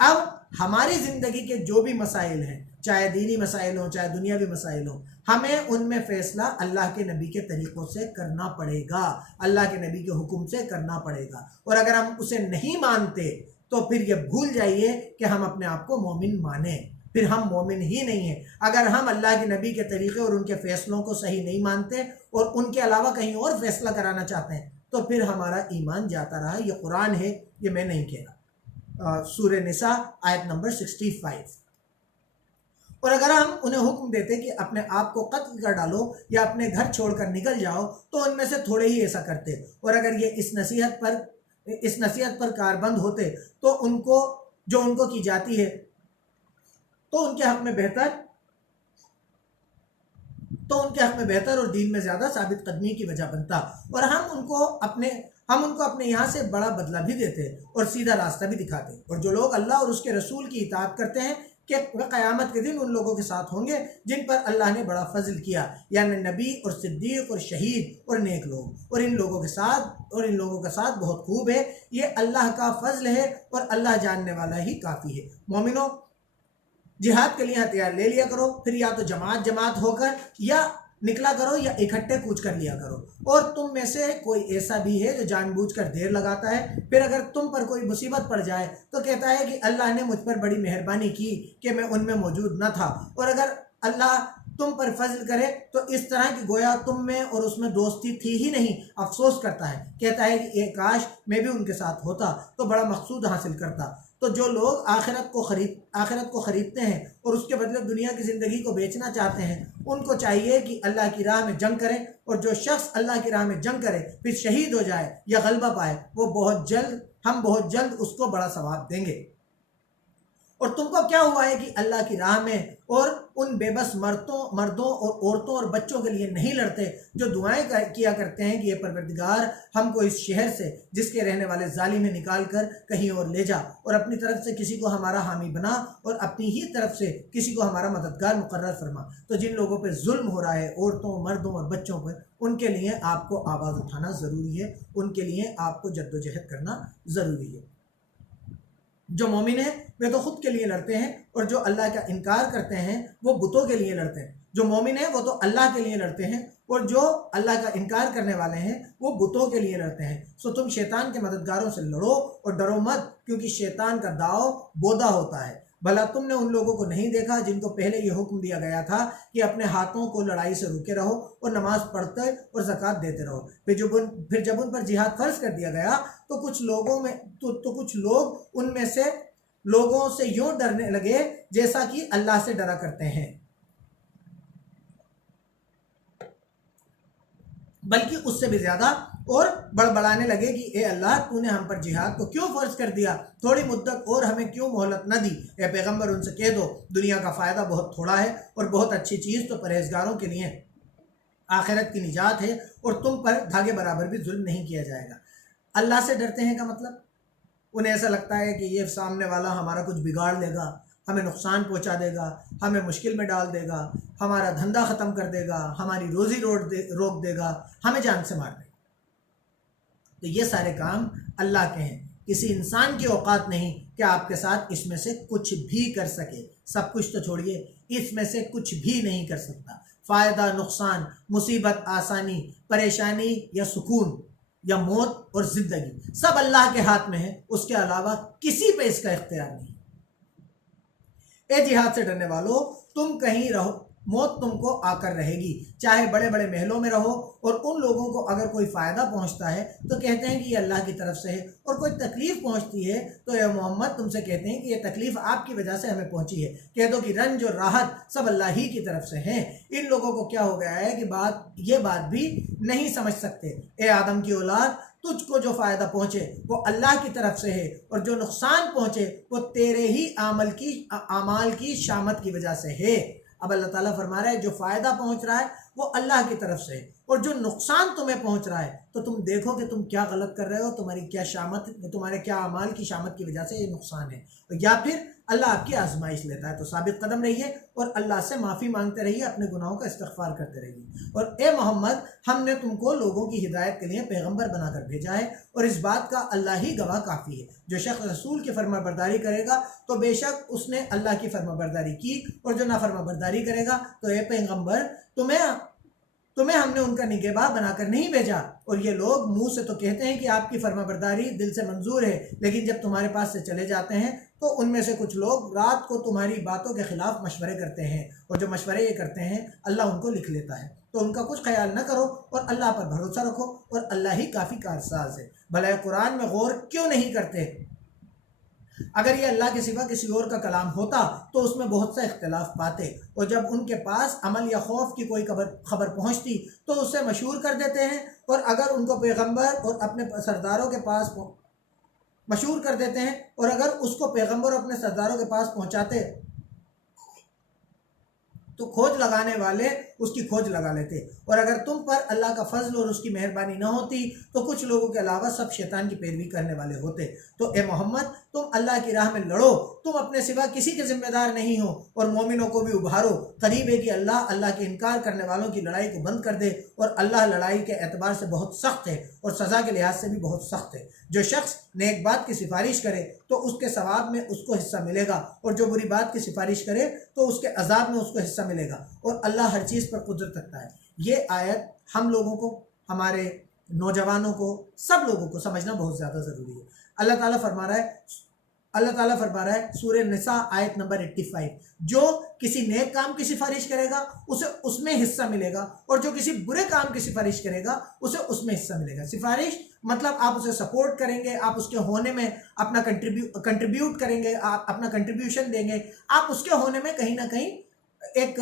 अब हमारी ज़िंदगी के जो भी मसाइल हैं, चाहे दीनी मसाइल हो चाहे दुनियावी मसाइल हो, हमें उनमें फ़ैसला अल्लाह के नबी के तरीक़ों से करना पड़ेगा, अल्लाह के नबी के हुक्म से करना पड़ेगा। और अगर हम उसे नहीं मानते तो फिर ये भूल जाइए कि हम अपने आप को मोमिन माने, फिर हम मोमिन ही नहीं हैं। अगर हम अल्लाह के नबी के तरीक़े और उनके फ़ैसलों को सही नहीं मानते और उनके अलावा कहीं और फैसला कराना चाहते हैं, तो फिर हमारा ईमान जाता रहा। ये कुरान है, ये मैं नहीं कह रहा। सूरह निसा आयत नंबर 65। और अगर हम उन्हें हुक्म देते कि अपने आप को कत्ल कर डालो या अपने घर छोड़कर निकल जाओ, तो उनमें से थोड़े ही ऐसा करते। और अगर ये इस नसीहत पर कारबंद होते तो उनको की जाती है तो उनके हक में बेहतर और दीन में ज़्यादा साबित कदमी की वजह बनता। और हम उनको अपने यहाँ से बड़ा बदला भी देते और सीधा रास्ता भी दिखाते। और जो लोग अल्लाह और उसके रसूल की इताअत करते हैं कि वह क़यामत के दिन उन लोगों के साथ होंगे जिन पर अल्लाह ने बड़ा फजल किया, यानी नबी और सिद्दीक और शहीद और नेक लोग, और इन लोगों का साथ बहुत खूब है। ये अल्लाह का फजल है और अल्लाह जानने वाला ही काफ़ी है। मोमिनो, जिहाद के लिए हथियार ले लिया करो, फिर या तो जमात होकर या निकला करो या इकट्ठे कूच कर लिया करो। और तुम में से कोई ऐसा भी है जो जानबूझकर देर लगाता है, फिर अगर तुम पर कोई मुसीबत पड़ जाए तो कहता है कि अल्लाह ने मुझ पर बड़ी मेहरबानी की कि मैं उनमें मौजूद न था। और अगर अल्लाह तुम पर फजल करे तो इस तरह की गोया तुम में और उसमें दोस्ती थी ही नहीं, अफसोस करता है, कहता है कि काश मैं भी उनके साथ होता तो बड़ा मकसूद हासिल करता। तो जो लोग आखिरत को ख़रीदते हैं और उसके बदले दुनिया की ज़िंदगी को बेचना चाहते हैं, उनको चाहिए कि अल्लाह की राह में जंग करें। और जो शख्स अल्लाह की राह में जंग करे फिर शहीद हो जाए या गलबा पाए, हम बहुत जल्द उसको बड़ा सवाब देंगे। और तुमको क्या हुआ है कि अल्लाह की राह में और उन बेबस मर्दों और औरतों और बच्चों के लिए नहीं लड़ते जो दुआएं किया करते हैं कि ये परवरदिगार हमको इस शहर से जिसके रहने वाले जालिम निकाल कर कहीं और ले जा, और अपनी तरफ से किसी को हमारा हामी बना और अपनी ही तरफ से किसी को हमारा मददगार मुकर्रर फरमा। तो जिन लोगों पर जुल्म हो रहा है, औरतों, मर्दों और बच्चों पर, उनके लिए आपको आवाज़ उठाना ज़रूरी है, उनके लिए आपको जद्दोजहद करना ज़रूरी है। जो मोमिन है वे तो खुद के लिए लड़ते हैं, और जो अल्लाह का इनकार करते हैं वो बुतों के लिए लड़ते हैं। जो मोमिन है वो तो अल्लाह के लिए लड़ते हैं, और जो अल्लाह का इनकार करने वाले हैं वो बुतों के लिए लड़ते हैं। सो तुम शैतान के मददगारों से लड़ो और डरो मत, क्योंकि शैतान का दाव बोदा होता है। भला तुमने उन लोगों को नहीं देखा जिनको पहले ये हुक्म दिया गया था कि अपने हाथों को लड़ाई से रोके रहो और नमाज पढ़ते और ज़कात देते रहो। फिर जब उन पर जिहाद फ़र्ज कर दिया गया तो कुछ लोग उनमें से लोगों से यूं डरने लगे जैसा कि अल्लाह से डरा करते हैं, बल्कि उससे भी ज्यादा, और बड़बड़ाने लगे कि ए अल्लाह, तूने हम पर जिहाद को क्यों फर्ज कर दिया, थोड़ी मुद्दत और हमें क्यों मोहलत न दी। ए पैगंबर, उनसे कह दो दुनिया का फ़ायदा बहुत थोड़ा है और बहुत अच्छी चीज़ तो परहेजगारों के लिए आखिरत की निजात है, और तुम पर धागे बराबर भी जुल्म नहीं किया जाएगा। अल्लाह से डरते हैं का मतलब उन्हें ऐसा लगता है कि ये सामने वाला हमारा कुछ बिगाड़ देगा, हमें नुकसान पहुंचा देगा, हमें मुश्किल में डाल देगा, हमारा धंधा ख़त्म कर देगा, हमारी रोज़ी रोक देगा, हमें जान से मार देगा। तो ये सारे काम अल्लाह के हैं। किसी इंसान की औकात नहीं कि आपके साथ इसमें से कुछ भी कर सके। सब कुछ तो छोड़िए, इसमें से कुछ भी नहीं कर सकता। फ़ायदा, नुकसान, मुसीबत, आसानी, परेशानी या सुकून या मौत और ज़िंदगी सब अल्लाह के हाथ में है। उसके अलावा किसी पे इसका इख्तियार नहीं। ए जिहाद से डरने वालों, तुम कहीं रहो, मौत तुमको आकर रहेगी, चाहे बड़े बड़े महलों में रहो। और उन लोगों को अगर कोई फ़ायदा पहुंचता है तो कहते हैं कि ये अल्लाह की तरफ से है, और कोई तकलीफ़ पहुंचती है तो ये मोहम्मद तुमसे कहते हैं कि ये तकलीफ़ आपकी वजह से हमें पहुंची है। कह दो कि रंज और राहत सब अल्लाह ही की तरफ से हैं। इन लोगों को क्या हो गया है कि ये बात भी नहीं समझ सकते। ए आदम की औलाद, तुझको जो फ़ायदा पहुँचे वो अल्लाह की तरफ से है, और जो नुकसान पहुँचे वो तेरे ही आमाल की शामत की वजह से है। अब अल्लाह ताला फरमा रहा है जो फ़ायदा पहुँच रहा है वो अल्लाह की तरफ से है, और जो नुकसान तुम्हें पहुँच रहा है तो तुम देखो कि तुम क्या गलत कर रहे हो, तुम्हारे क्या अमाल की शामत की वजह से ये नुकसान है, या फिर अल्लाह आपकी आजमाइश लेता है। तो साबित कदम रहिए और अल्लाह से माफ़ी मांगते रहिए, अपने गुनाहों का इस्तिग़फ़ार करते रहिए। और ए मोहम्मद, हमने तुमको लोगों की हिदायत के लिए पैगंबर बनाकर भेजा है, और इस बात का अल्लाह ही गवाह काफ़ी है। जो शख्स रसूल की फरमाबरदारी करेगा तो बेशक उसने अल्लाह की फरमाबरदारी की, और जो नाफरमाबरदारी करेगा तो ए पैगंबर, तुम्हें हमने उनका निगहबान बनाकर नहीं भेजा। और ये लोग मुंह से तो कहते हैं कि आपकी फरमाबरदारी दिल से मंजूर है, लेकिन जब तुम्हारे पास से चले जाते हैं तो उनमें से कुछ लोग रात को तुम्हारी बातों के खिलाफ मशवरे करते हैं, और जो मशवरे ये करते हैं अल्लाह उनको लिख लेता है। तो उनका कुछ ख्याल न करो और अल्लाह पर भरोसा रखो, और अल्लाह ही काफ़ी कारसाज है। भला कुरान में गौर क्यों नहीं करते? अगर ये अल्लाह के सिवा किसी और का कलाम होता तो उसमें बहुत सा इख्तिलाफ पाते, और जब उनके पास अमल या खौफ की कोई खबर पहुंचती तो उससे मशहूर कर देते हैं, और अगर उनको पैगंबर और अपने सरदारों के पास मशहूर कर देते हैं, और अगर उसको पैगंबर और अपने सरदारों के पास पहुंचाते तो खोज लगाने वाले उसकी खोज लगा लेते। और अगर तुम पर अल्लाह का फजल और उसकी मेहरबानी न होती तो कुछ लोगों के अलावा सब शैतान की पैरवी करने वाले होते। तो ए मोहम्मद, तुम अल्लाह की राह में लड़ो, तुम अपने सिवा किसी के जिम्मेदार नहीं हो, और मोमिनों को भी उभारो। करीब है कि अल्लाह के इनकार करने वालों की लड़ाई को बंद कर दे, और अल्लाह लड़ाई के एतबार से बहुत सख्त है और सज़ा के लिहाज से भी बहुत सख्त है। जो शख्स नेक बात की सिफारिश करे तो उसके सवाब में उसको हिस्सा मिलेगा, और जो बुरी बात की सिफारिश करे तो उसके अजाब में उसको हिस्सा मिलेगा, और अल्लाह हर चीज़ पर कुदरत रखता है। ये आयत हम लोगों को, हमारे नौजवानों को, सब लोगों को समझना बहुत ज़्यादा ज़रूरी है। अल्लाह ताला फरमा रहा है सूरह निसा आयत नंबर 85, जो किसी नेक काम की सिफारिश करेगा उसे उसमें हिस्सा मिलेगा, और जो किसी बुरे काम की सिफारिश करेगा उसे उसमें हिस्सा मिलेगा। सिफारिश मतलब आप उसे सपोर्ट करेंगे, आप उसके होने में अपना कंट्रीब्यूट करेंगे, आप अपना कंट्रीब्यूशन देंगे, आप उसके होने में कहीं ना कहीं एक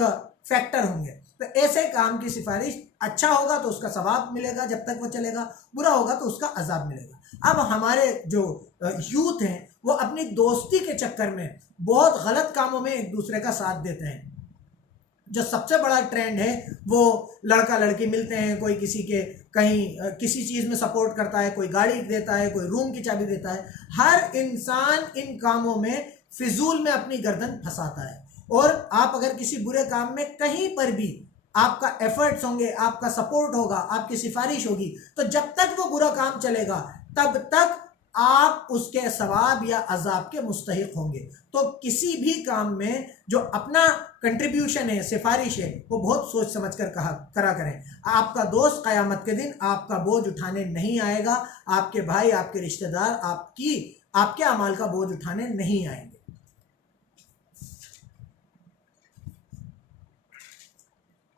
फैक्टर होंगे। तो ऐसे काम की सिफारिश, अच्छा होगा तो उसका सवाब मिलेगा जब तक वो चलेगा, बुरा होगा तो उसका अजाब मिलेगा। अब हमारे जो यूथ हैं वो अपनी दोस्ती के चक्कर में बहुत गलत कामों में एक दूसरे का साथ देते हैं। जो सबसे बड़ा ट्रेंड है वो लड़का लड़की मिलते हैं, कोई किसी के कहीं किसी चीज़ में सपोर्ट करता है, कोई गाड़ी देता है, कोई रूम की चाबी देता है। हर इंसान इन कामों में फिजूल में अपनी गर्दन फंसाता है, और आप अगर किसी बुरे काम में कहीं पर भी आपका एफर्ट्स होंगे, आपका सपोर्ट होगा, आपकी सिफारिश होगी, तो जब तक वो बुरा काम चलेगा तब तक आप उसके सवाब या अजाब के मुस्तहिक होंगे। तो किसी भी काम में जो अपना कंट्रीब्यूशन है, सिफारिश है, वो बहुत सोच समझ कर करा करें। आपका दोस्त क़यामत के दिन आपका बोझ उठाने नहीं आएगा, आपके भाई, आपके रिश्तेदार आपके अमाल का बोझ उठाने नहीं आएंगे।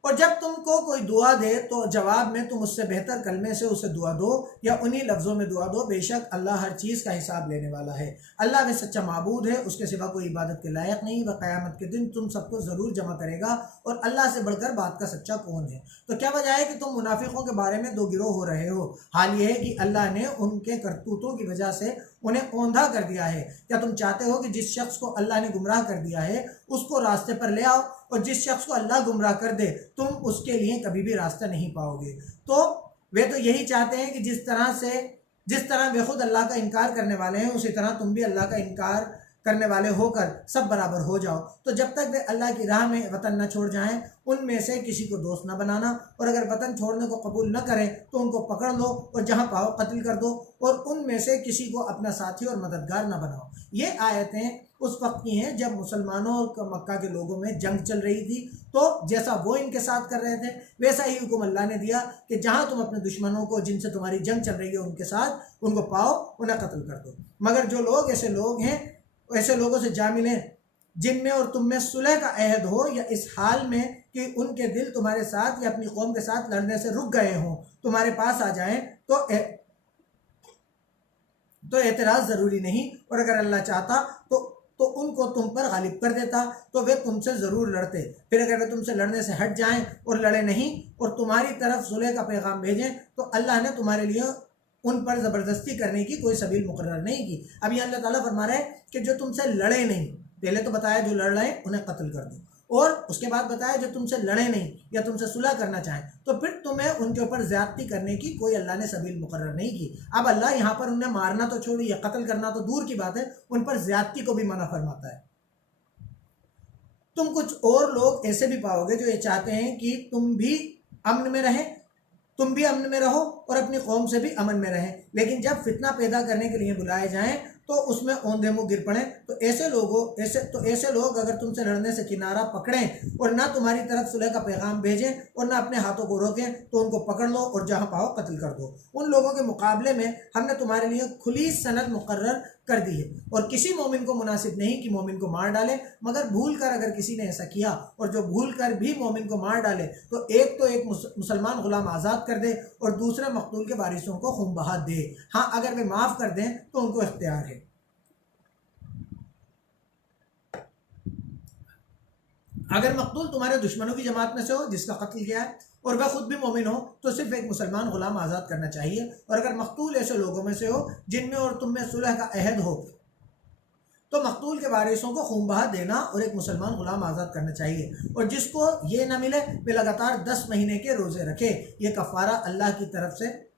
और जब तुमको कोई दुआ दे तो जवाब में तुम उससे बेहतर कलमे से उसे दुआ दो या उन्हीं लफ्ज़ों में दुआ दो, बेशक अल्लाह हर चीज़ का हिसाब लेने वाला है। अल्लाह वे सच्चा माबूद है, उसके सिवा कोई इबादत के लायक नहीं। वह क़यामत के दिन तुम सबको ज़रूर जमा करेगा और अल्लाह से बढ़कर बात का सच्चा कौन है। तो क्या वजह है कि तुम मुनाफिकों के बारे में दो गिरोह हो रहे हो? हाल ये है कि अल्लाह ने उनके करतूतों की वजह से उन्हें औंधा कर दिया है। क्या तुम चाहते हो कि जिस शख्स को अल्लाह ने गुमराह कर दिया है उसको रास्ते पर ले आओ, और जिस शख्स को अल्लाह गुमराह कर दे तुम उसके लिए कभी भी रास्ता नहीं पाओगे। तो वे तो यही चाहते हैं कि जिस तरह वे खुद अल्लाह का इनकार करने वाले हैं उसी तरह तुम भी अल्लाह का इनकार करने वाले होकर सब बराबर हो जाओ। तो जब तक वे अल्लाह की राह में वतन न छोड़ जाएं उनमें से किसी को दोस्त न बनाना, और अगर वतन छोड़ने को कबूल न करें तो उनको पकड़ लो और जहां पाओ कत्ल कर दो, और उनमें से किसी को अपना साथी और मददगार न बनाओ। ये आयतें उस वक्त की हैं जब मुसलमानों और मक्का के लोगों में जंग चल रही थी। तो जैसा वो इनके साथ कर रहे थे वैसा ही हुक्म अल्लाह ने दिया कि जहां तुम अपने दुश्मनों को जिनसे तुम्हारी जंग चल रही है उनके साथ उनको पाओ, उन्हें कत्ल कर दो। मगर जो लोग ऐसे लोग हैं, ऐसे लोगों से जा मिलें जिनमें और तुम में सुलह का अहद हो, या इस हाल में कि उनके दिल तुम्हारे साथ या अपनी कौम के साथ लड़ने से रुक गए हों, तुम्हारे पास आ जाएं तो एतराज़ ज़रूरी नहीं, और अगर अल्लाह चाहता तो उनको तुम पर गालिब कर देता तो वे तुमसे ज़रूर लड़ते। फिर अगर वे तुमसे लड़ने से हट जाएं और लड़े नहीं और तुम्हारी तरफ सुलह का पैगाम भेजें तो अल्लाह ने तुम्हारे लिए उन पर ज़बरदस्ती करने की कोई सबील मुकर्रर नहीं की। अब ये अल्लाह ताला फरमा रहा है कि जो तुमसे लड़े नहीं, पहले तो बताया जो लड़ रहे हैं उन्हें कत्ल कर दो, और उसके बाद बताया जो तुमसे लड़े नहीं या तुमसे सुलह करना चाहें तो फिर तुम्हें उनके ऊपर ज़्यादती करने की कोई अल्लाह ने सबील मुकर्रर नहीं की। अब अल्लाह यहाँ पर उन्हें मारना तो छोड़ो या कत्ल करना तो दूर की बात है, उन पर ज़्यादती को भी मना फरमाता है। तुम कुछ और लोग ऐसे भी पाओगे जो ये चाहते हैं कि तुम भी अमन में रहें, तुम भी अमन में रहो और अपनी कौम से भी अमन में रहें, लेकिन जब फितना पैदा करने के लिए बुलाए जाएं तो उसमें औंधे मुँह गिर पड़े। तो ऐसे लोग अगर तुमसे लड़ने से किनारा पकड़ें और ना तुम्हारी तरफ सुलह का पैगाम भेजें और ना अपने हाथों को रोकें तो उनको पकड़ लो और जहां पाओ कत्ल कर दो। उन लोगों के मुकाबले में हमने तुम्हारे लिए खुली सनद मुकर्रर कर दी है, और किसी मोमिन को मुनासिब नहीं कि मोमिन को मार डाले, मगर भूल कर अगर किसी ने ऐसा किया और जो भूल कर भी मोमिन को मार डाले तो एक मुसलमान गुलाम आज़ाद कर दे और दूसरे मकतूल के वारिसों को खून बहा दे। हाँ, अगर वे माफ़ कर दें तो उनको इख्तियार है। अगर मकतूल तुम्हारे दुश्मनों की जमात में से हो जिसका कत्ल किया है और वह खुद भी मोमिन हो तो सिर्फ एक मुसलमान गुलाम आज़ाद करना चाहिए, और अगर मकतूल ऐसे लोगों में से हो जिनमें और तुम में सुलह का अहद हो तो मकतूल के वारिसों को खून बहा देना और एक मुसलमान गुलाम आज़ाद करना चाहिए। और जिसको ये ना मिले वे लगातार 10 महीने के रोज़े रखे। ये कफ़ारा अल्लाह की तरफ से,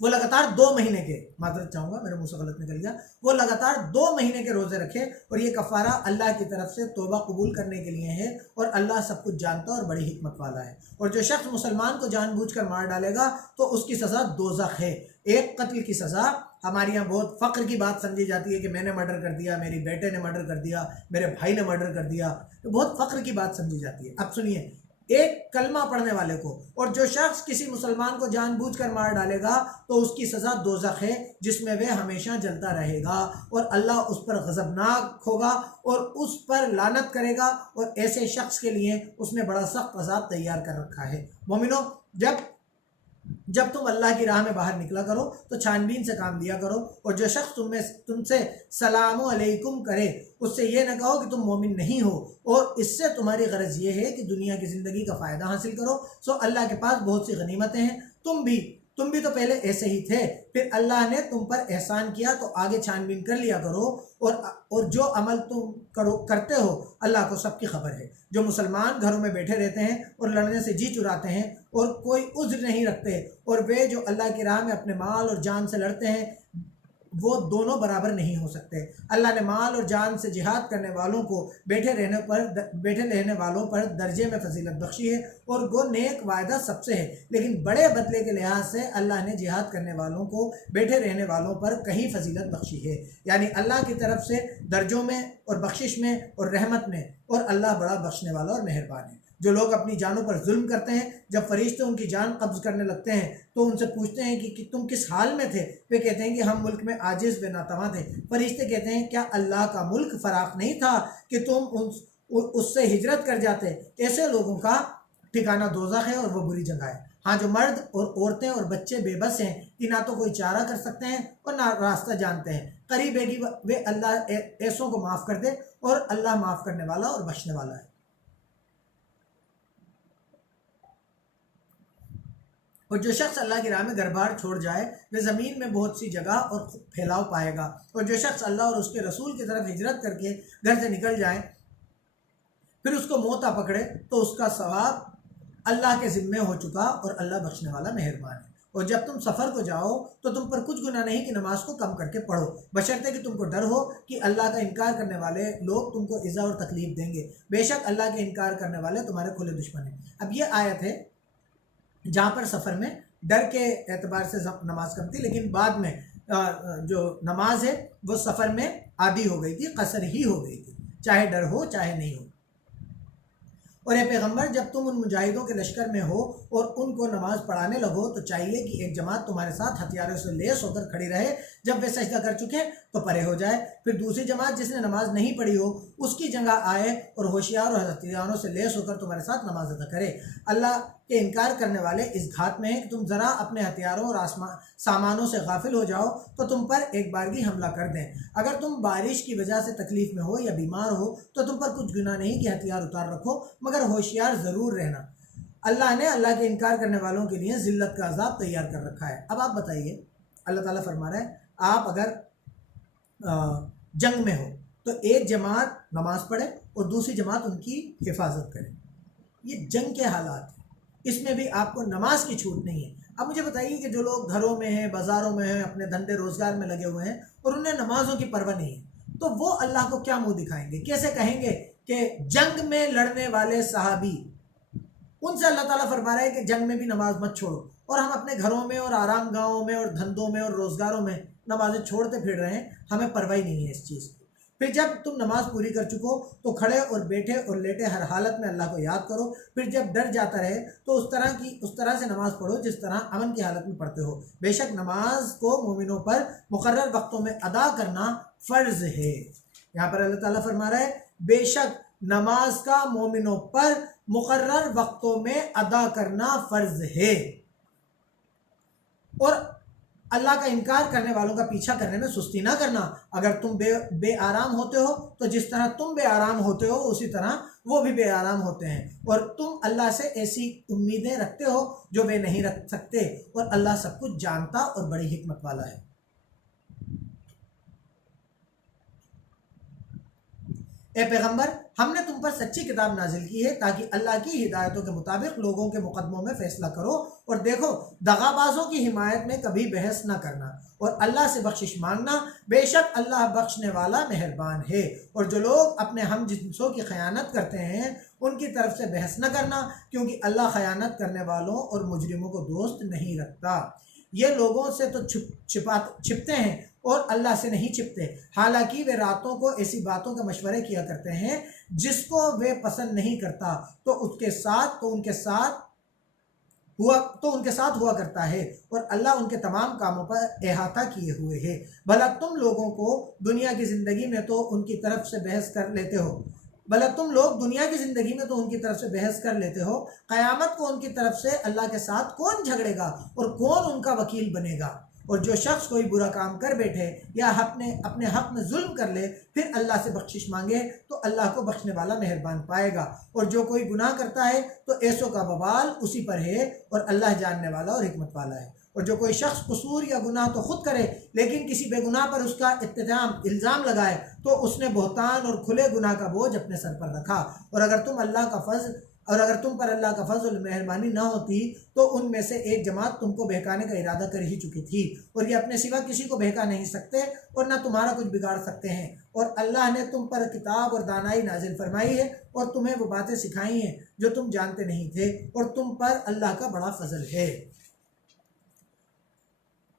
वो लगातार 2 महीने के, माजरत चाहूँगा मेरे मुँह से गलत निकल गया, वो लगातार 2 महीने के रोज़े रखे, और ये कफ़ारा अल्लाह की तरफ से तौबा कबूल करने के लिए है, और अल्लाह सब कुछ जानता और बड़ी हिकमत वाला है। और जो शख्स मुसलमान को जानबूझकर मार डालेगा तो उसकी सज़ा दोज़ख है। एक कत्ल की सज़ा हमारे यहाँ बहुत फ़ख्र की बात समझी जाती है कि मैंने मर्डर कर दिया, मेरी बेटे ने मर्डर कर दिया, मेरे भाई ने मर्डर कर दिया, तो बहुत फ़ख्र की बात समझी जाती है। अब सुनिए, एक कलमा पढ़ने वाले को और जो शख्स किसी मुसलमान को जानबूझकर मार डालेगा तो उसकी सज़ा दोज़ख है जिसमें वह हमेशा जलता रहेगा, और अल्लाह उस पर गज़बनाक होगा और उस पर लानत करेगा, और ऐसे शख्स के लिए उसने बड़ा सख्त अज़ाब तैयार कर रखा है। मोमिनो, जब तुम अल्लाह की राह में बाहर निकला करो तो छानबीन से काम लिया करो, और जो शख्स तुमसे सलाम अलैकुम करे उससे ये न कहो कि तुम मोमिन नहीं हो, और इससे तुम्हारी गरज ये है कि दुनिया की ज़िंदगी का फ़ायदा हासिल करो। सो अल्लाह के पास बहुत सी गनीमतें हैं, तुम भी तो पहले ऐसे ही थे, फिर अल्लाह ने तुम पर एहसान किया तो आगे छानबीन कर लिया करो, और जो अमल तुम करते हो अल्लाह को सबकी खबर है। जो मुसलमान घरों में बैठे रहते हैं और लड़ने से जी चुराते हैं और कोई उज्र नहीं रखते, और वे जो अल्लाह की राह में अपने माल और जान से लड़ते हैं, वो दोनों बराबर नहीं हो सकते। अल्लाह ने माल और जान से जिहाद करने वालों को बैठे रहने वालों पर दर्जे में फजीलत बख्शी है, और वो नेक वायदा सबसे है, लेकिन बड़े बदले के लिहाज से अल्लाह ने जिहाद करने वालों को बैठे रहने वालों पर कहीं फजीलत बख्शी है। यानी अल्लाह की तरफ से दर्जों में और बख्शिश में और रहमत में, और अल्लाह बड़ा बख्शने वाला और मेहरबान है। जो लोग अपनी जानों पर जुल्म करते हैं, जब फरिश्ते उनकी जान कब्ज़ करने लगते हैं तो उनसे पूछते हैं कि तुम किस हाल में थे। वे कहते हैं कि हम मुल्क में आजिज़ व नातवा थे। फरिश्ते कहते हैं क्या अल्लाह का मुल्क फ़राख नहीं था कि तुम उससे हिजरत कर जाते। ऐसे लोगों का ठिकाना दोज़ख है और वो बुरी जगह है। हाँ, जो मर्द और औरतें और बच्चे बेबस हैं कि ना तो कोई चारा कर सकते हैं और ना रास्ता जानते हैं, करीब है कि वे अल्लाह ऐसों को माफ़ कर दे, और अल्लाह माफ़ करने वाला और बख्शने वाला है। और जो शख्स अल्लाह की राह में घर बार छोड़ जाए वह ज़मीन में बहुत सी जगह और फैलाव पाएगा। और जो शख्स अल्लाह और उसके रसूल की तरफ हिजरत करके घर से निकल जाए फिर उसको मौत आ पकड़े तो उसका सवाब अल्लाह के ज़िम्मे हो चुका, और अल्लाह बख्शने वाला मेहरबान है। और जब तुम सफ़र को जाओ तो तुम पर कुछ गुनाह नहीं कि नमाज को कम करके पढ़ो, बशर्ते कि तुमको डर हो कि अल्लाह का इनकार करने वाले लोग तुमको इज़्ज़ा और तकलीफ़ देंगे। बेशक अल्लाह के इनकार करने वाले तुम्हारे खुले दुश्मन हैं। अब ये आयत है जहाँ पर सफ़र में डर के एतबार से नमाज कम थी, लेकिन बाद में जो नमाज है वो सफ़र में आदी हो गई थी, कसर ही हो गई थी, चाहे डर हो चाहे नहीं हो। और ये पैगंबर, जब तुम उन मुजाहिदों के लश्कर में हो और उनको नमाज पढ़ाने लगो तो चाहिए कि एक जमात तुम्हारे साथ हथियारों से लेस होकर खड़ी रहे, जब वे सजदा कर चुके तो परे हो जाए। फिर दूसरी जमात जिसने नमाज नहीं पढ़ी हो उसकी जगह आए और होशियार और हथियारों से लेस होकर तुम्हारे साथ नमाज अदा करे। अल्लाह के इनकार करने वाले इस घात में है कि तुम ज़रा अपने हथियारों और सामानों से गाफिल हो जाओ तो तुम पर एक बारगी हमला कर दें। अगर तुम बारिश की वजह से तकलीफ में हो या बीमार हो तो तुम पर कुछ गुनाह नहीं कि हथियार उतार रखो, मगर होशियार ज़रूर रहना। अल्लाह ने अल्लाह के इनकार करने वालों के लिए ज़िल्लत का अज़ाब तैयार कर रखा है। अब आप बताइए, अल्लाह ताला फरमा रहा है, आप अगर जंग में हो तो एक जमात नमाज पढ़े और दूसरी जमात उनकी हिफाजत करे। ये जंग के हालात हैं, इसमें भी आपको नमाज की छूट नहीं है। अब मुझे बताइए कि जो लोग घरों में हैं, बाज़ारों में हैं, अपने धंधे रोज़गार में लगे हुए हैं और उन्हें नमाजों की परवाह नहीं है, तो वो अल्लाह को क्या मुंह दिखाएंगे? कैसे कहेंगे कि जंग में लड़ने वाले सहाबी, उनसे अल्लाह ताला फरमा रहा है कि जंग में भी नमाज मत छोड़ो, और हम अपने घरों में और आराम गाहों में और धंधों में और रोज़गारों में नमाजें छोड़ते फिर रहे हैं, हमें परवाह नहीं है इस चीज़ की। फिर जब तुम नमाज पूरी कर चुको तो खड़े और बैठे और लेटे हर हालत में अल्लाह को याद करो। फिर जब डर जाता रहे तो उस तरह से नमाज पढ़ो जिस तरह अमन की हालत में पढ़ते हो। बेशक नमाज को मोमिनों पर मुकर्रर वक्तों में अदा करना फ़र्ज़ है। यहाँ पर अल्लाह ताला फरमा रहा है, बेशक नमाज का मोमिनों पर मुकर्रर वक्तों में अदा करना फ़र्ज़ है, और अल्लाह का इनकार करने वालों का पीछा करने में सुस्ती ना करना। अगर तुम बेआराम होते हो तो जिस तरह तुम बेआराम होते हो उसी तरह वो भी बेआराम होते हैं, और तुम अल्लाह से ऐसी उम्मीदें रखते हो जो वे नहीं रख सकते, और अल्लाह सब कुछ जानता और बड़ी हिकमत वाला है। ए पैगंबर, हमने तुम पर सच्ची किताब नाजिल की है ताकि अल्लाह की हिदायतों के मुताबिक लोगों के मुकदमों में फैसला करो, और देखो दगाबाजों की हिमायत में कभी बहस न करना और अल्लाह से बख्शिश मांगना, बेशक अल्लाह बख्शने वाला मेहरबान है। और जो लोग अपने हम जिन्सों की खयानत करते हैं उनकी तरफ से बहस न करना, क्योंकि अल्लाह खयानत करने वालों और मुजरिमों को दोस्त नहीं रखता। ये लोगों से तो छिपते हैं और अल्लाह से नहीं छिपते, हालांकि वे रातों को ऐसी बातों के मशवरे किया करते हैं जिसको वे पसंद नहीं करता, तो उनके साथ हुआ करता है, और अल्लाह उनके तमाम कामों पर अहाता किए हुए है। भला तुम लोगों को दुनिया की ज़िंदगी में तो उनकी तरफ से बहस कर लेते हो क़यामत को उनकी तरफ से अल्लाह के साथ कौन झगड़ेगा और कौन उनका वकील बनेगा? और जो शख्स कोई बुरा काम कर बैठे या अपने हक में जुल्म कर ले फिर अल्लाह से बख्शिश मांगे तो अल्लाह को बख्शने वाला मेहरबान पाएगा, और जो कोई गुनाह करता है तो ऐसों का बवाल उसी पर है, और अल्लाह जानने वाला और हिकमत वाला है। और जो कोई शख्स कसूर या गुनाह तो खुद करे लेकिन किसी बेगुनाह पर उसका इल्ज़ाम लगाए तो उसने बहतान और खुले गुनाह का बोझ अपने सर पर रखा। और अगर तुम पर अल्लाह का फजल मेहरबानी ना होती तो उनमें से एक जमात तुमको बहकाने का इरादा कर ही चुकी थी, और ये अपने सिवा किसी को बहका नहीं सकते और ना तुम्हारा कुछ बिगाड़ सकते हैं। और अल्लाह ने तुम पर किताब और दानाई नाजिल फरमाई है और तुम्हें वो बातें सिखाई हैं जो तुम जानते नहीं थे, और तुम पर अल्लाह का बड़ा फजल है।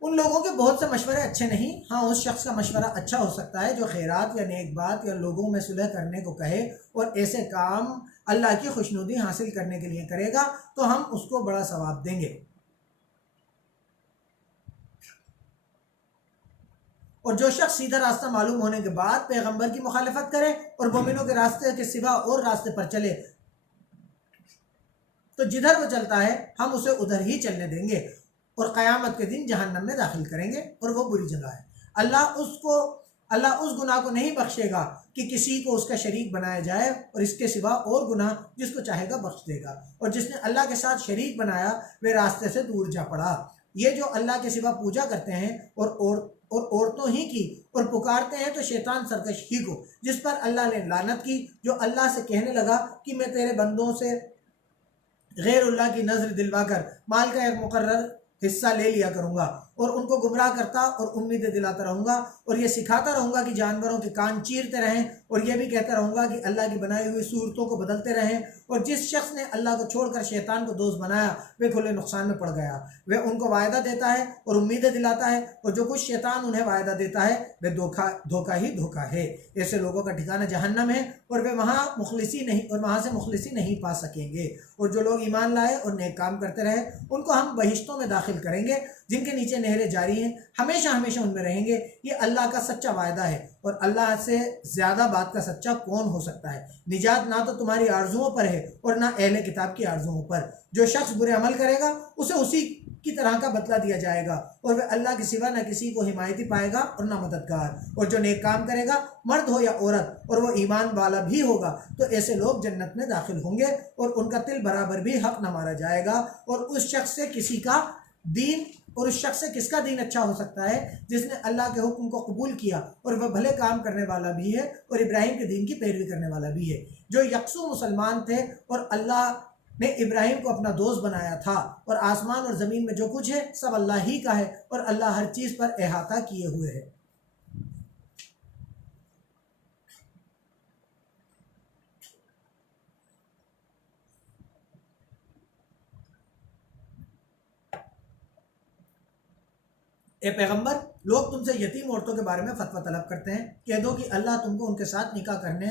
उन लोगों के बहुत से मशवरे अच्छे नहीं, हाँ उस शख्स का मशवरा अच्छा हो सकता है जो खैरात या नेक बात या लोगों में सुलह करने को कहे और ऐसे काम अल्लाह की खुशनुदी हासिल करने के लिए करेगा तो हम उसको बड़ा सवाब देंगे। और जो शख्स सीधा रास्ता मालूम होने के बाद पैगंबर की मुखालिफत करे और मोमिनों के रास्ते के सिवा और रास्ते पर चले तो जिधर वो चलता है हम उसे उधर ही चलने देंगे और क़यामत के दिन जहन्नम में दाखिल करेंगे और वो बुरी जगह है। अल्लाह उस गुनाह को नहीं बख्शेगा कि किसी को उसका शरीक बनाया जाए और इसके सिवा और गुनाह जिसको चाहेगा बख्श देगा। और जिसने अल्लाह के साथ शरीक बनाया वे रास्ते से दूर जा पड़ा। ये जो अल्लाह के सिवा पूजा करते हैं और औरतों ही की और पुकारते हैं तो शैतान सरकश ही को, जिस पर अल्लाह ने लानत की, जो अल्लाह से कहने लगा कि मैं तेरे बंदों से गैरुल्लाह की नजर दिलवाकर माल का एक मुकर्रर हिस्सा ले लिया करूंगा और उनको गुमराह करता और उम्मीदें दिलाता रहूंगा और ये सिखाता रहूंगा कि जानवरों के कान चीरते रहें और ये भी कहता रहूंगा कि अल्लाह की बनाई हुई सूरतों को बदलते रहें। और जिस शख्स ने अल्लाह को छोड़कर शैतान को दोस्त बनाया वे खुले नुकसान में पड़ गया। वह उनको वायदा देता है और उम्मीदें दिलाता है और जो कुछ शैतान उन्हें वायदा देता है वह धोखा ही धोखा है। ऐसे लोगों का ठिकाना जहन्नम है और वे वहाँ से मुखलिसी नहीं पा सकेंगे। और जो लोग ईमान लाए और नेक काम करते रहे उनको हम बहिश्तों में दाखिल करेंगे जिनके नीचे नहरें जारी हैं, हमेशा हमेशा उनमें रहेंगे। ये अल्लाह का सच्चा वायदा है और अल्लाह से ज़्यादा बात का सच्चा कौन हो सकता है। निजात ना तो तुम्हारी आरजुओं पर है और ना अहले किताब की आरजुओं पर। जो शख्स बुरे अमल करेगा उसे उसी की तरह का बदला दिया जाएगा और वह अल्लाह के सिवा न किसी को हिमायती पाएगा और ना मददगार। और जो नेक काम करेगा, मर्द हो या औरत, और वो ईमान वाला भी होगा, तो ऐसे लोग जन्नत में दाखिल होंगे और उनका तिल बराबर भी हक न मारा जाएगा। और उस शख्स से किसका दीन अच्छा हो सकता है जिसने अल्लाह के हुक्म को कबूल किया और वह भले काम करने वाला भी है और इब्राहिम के दीन की पैरवी करने वाला भी है। जो यकसू मुसलमान थे और अल्लाह ने इब्राहिम को अपना दोस्त बनाया था। और आसमान और ज़मीन में जो कुछ है सब अल्लाह ही का है और अल्लाह हर चीज़ पर अहाता किए हुए है। ए पैगंबर, लोग तुमसे यतीम औरतों के बारे में फतवा तलब करते हैं। कह दो कि अल्लाह तुमको उनके साथ निकाह करने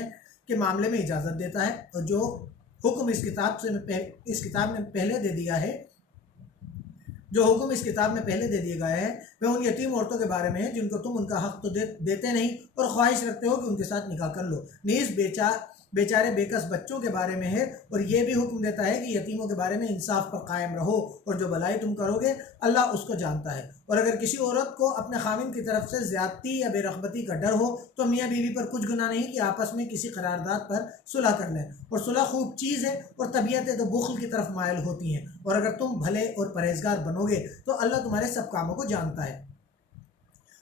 के मामले में इजाज़त देता है और जो हुक्म इस किताब में पहले दे दिया है वह उन यतीम औरतों के बारे में है जिनको तुम उनका हक तो देते नहीं और ख्वाहिश रखते हो कि उनके साथ निकाह कर लो। नीज़ बेचारे बेकस बच्चों के बारे में है और ये भी हुक्म देता है कि यतीमों के बारे में इंसाफ पर कायम रहो और जो भलाई तुम करोगे अल्लाह उसको जानता है। और अगर किसी औरत को अपने खामिन की तरफ से ज़्यादती या बेरग़बती का डर हो तो मियाँ बीवी पर कुछ गुनाह नहीं कि आपस में किसी करारदाद पर सुलह कर लें। और सुलह खूब चीज़ है और तबीयतें तो बुख्ल की तरफ मायल होती हैं। और अगर तुम भले और परहेजगार बनोगे तो अल्लाह तुम्हारे सब कामों को जानता है।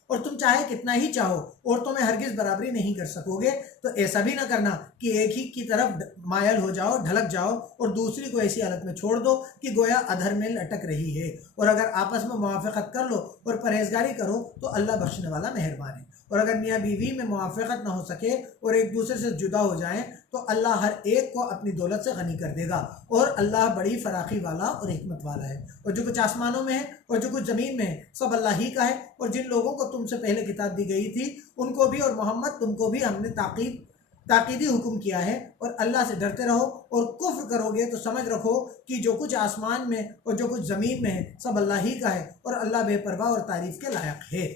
और तुम चाहे कितना ही चाहो औरतों में हरगिज़ बराबरी नहीं कर सकोगे। तो ऐसा भी ना करना कि एक ही की तरफ मायल हो जाओ, ढलक जाओ और दूसरी को ऐसी हालत में छोड़ दो कि गोया अधर में लटक रही है। और अगर आपस में मुआफ़क़त कर लो और परहेजगारी करो तो अल्लाह बख्शने वाला मेहरबान है। और अगर मियाँ बीवी में मुआफ़क़त ना हो सके और एक दूसरे से जुदा हो जाएं तो अल्लाह हर एक को अपनी दौलत से गनी कर देगा और अल्लाह बड़ी फराखी वाला और हिकमत वाला है। और जो कुछ आसमानों में है और जो कुछ ज़मीन में है सब अल्लाह ही का है। और जिन लोगों को तुमसे पहले किताब दी गई थी उनको भी और मोहम्मद तुमको भी हमने ताकीदी हुक्म किया है और अल्लाह से डरते रहो। और कुफ्र करोगे तो समझ रखो कि जो कुछ आसमान में और जो कुछ ज़मीन में है सब अल्लाह ही का है और अल्लाह बेपरवाह और तारीफ़ के लायक है।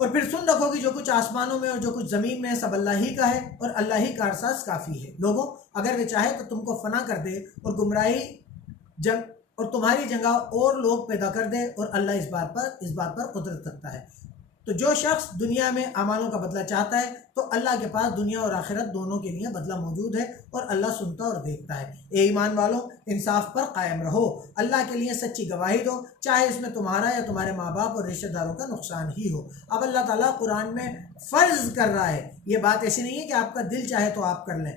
और फिर सुन रखो कि जो कुछ आसमानों में और जो कुछ ज़मीन में है सब अल्लाह ही का है और अल्लाह ही कारसाज काफ़ी है। लोगों, अगर वे चाहे तो तुमको फना कर दे और तुम्हारी जगह और लोग पैदा कर दे और अल्लाह इस बात पर कुदरत रखता है। तो जो शख्स दुनिया में अमालों का बदला चाहता है तो अल्लाह के पास दुनिया और आखिरत दोनों के लिए बदला मौजूद है और अल्लाह सुनता और देखता है। ए ईमान वालों, इंसाफ पर कायम रहो, अल्लाह के लिए सच्ची गवाही दो, चाहे इसमें तुम्हारा या तुम्हारे माँ बाप और रिश्तेदारों का नुकसान ही हो। अब अल्लाह ताला कुरान में फ़र्ज़ कर रहा है, ये बात ऐसी नहीं है कि आपका दिल चाहे तो आप कर लें।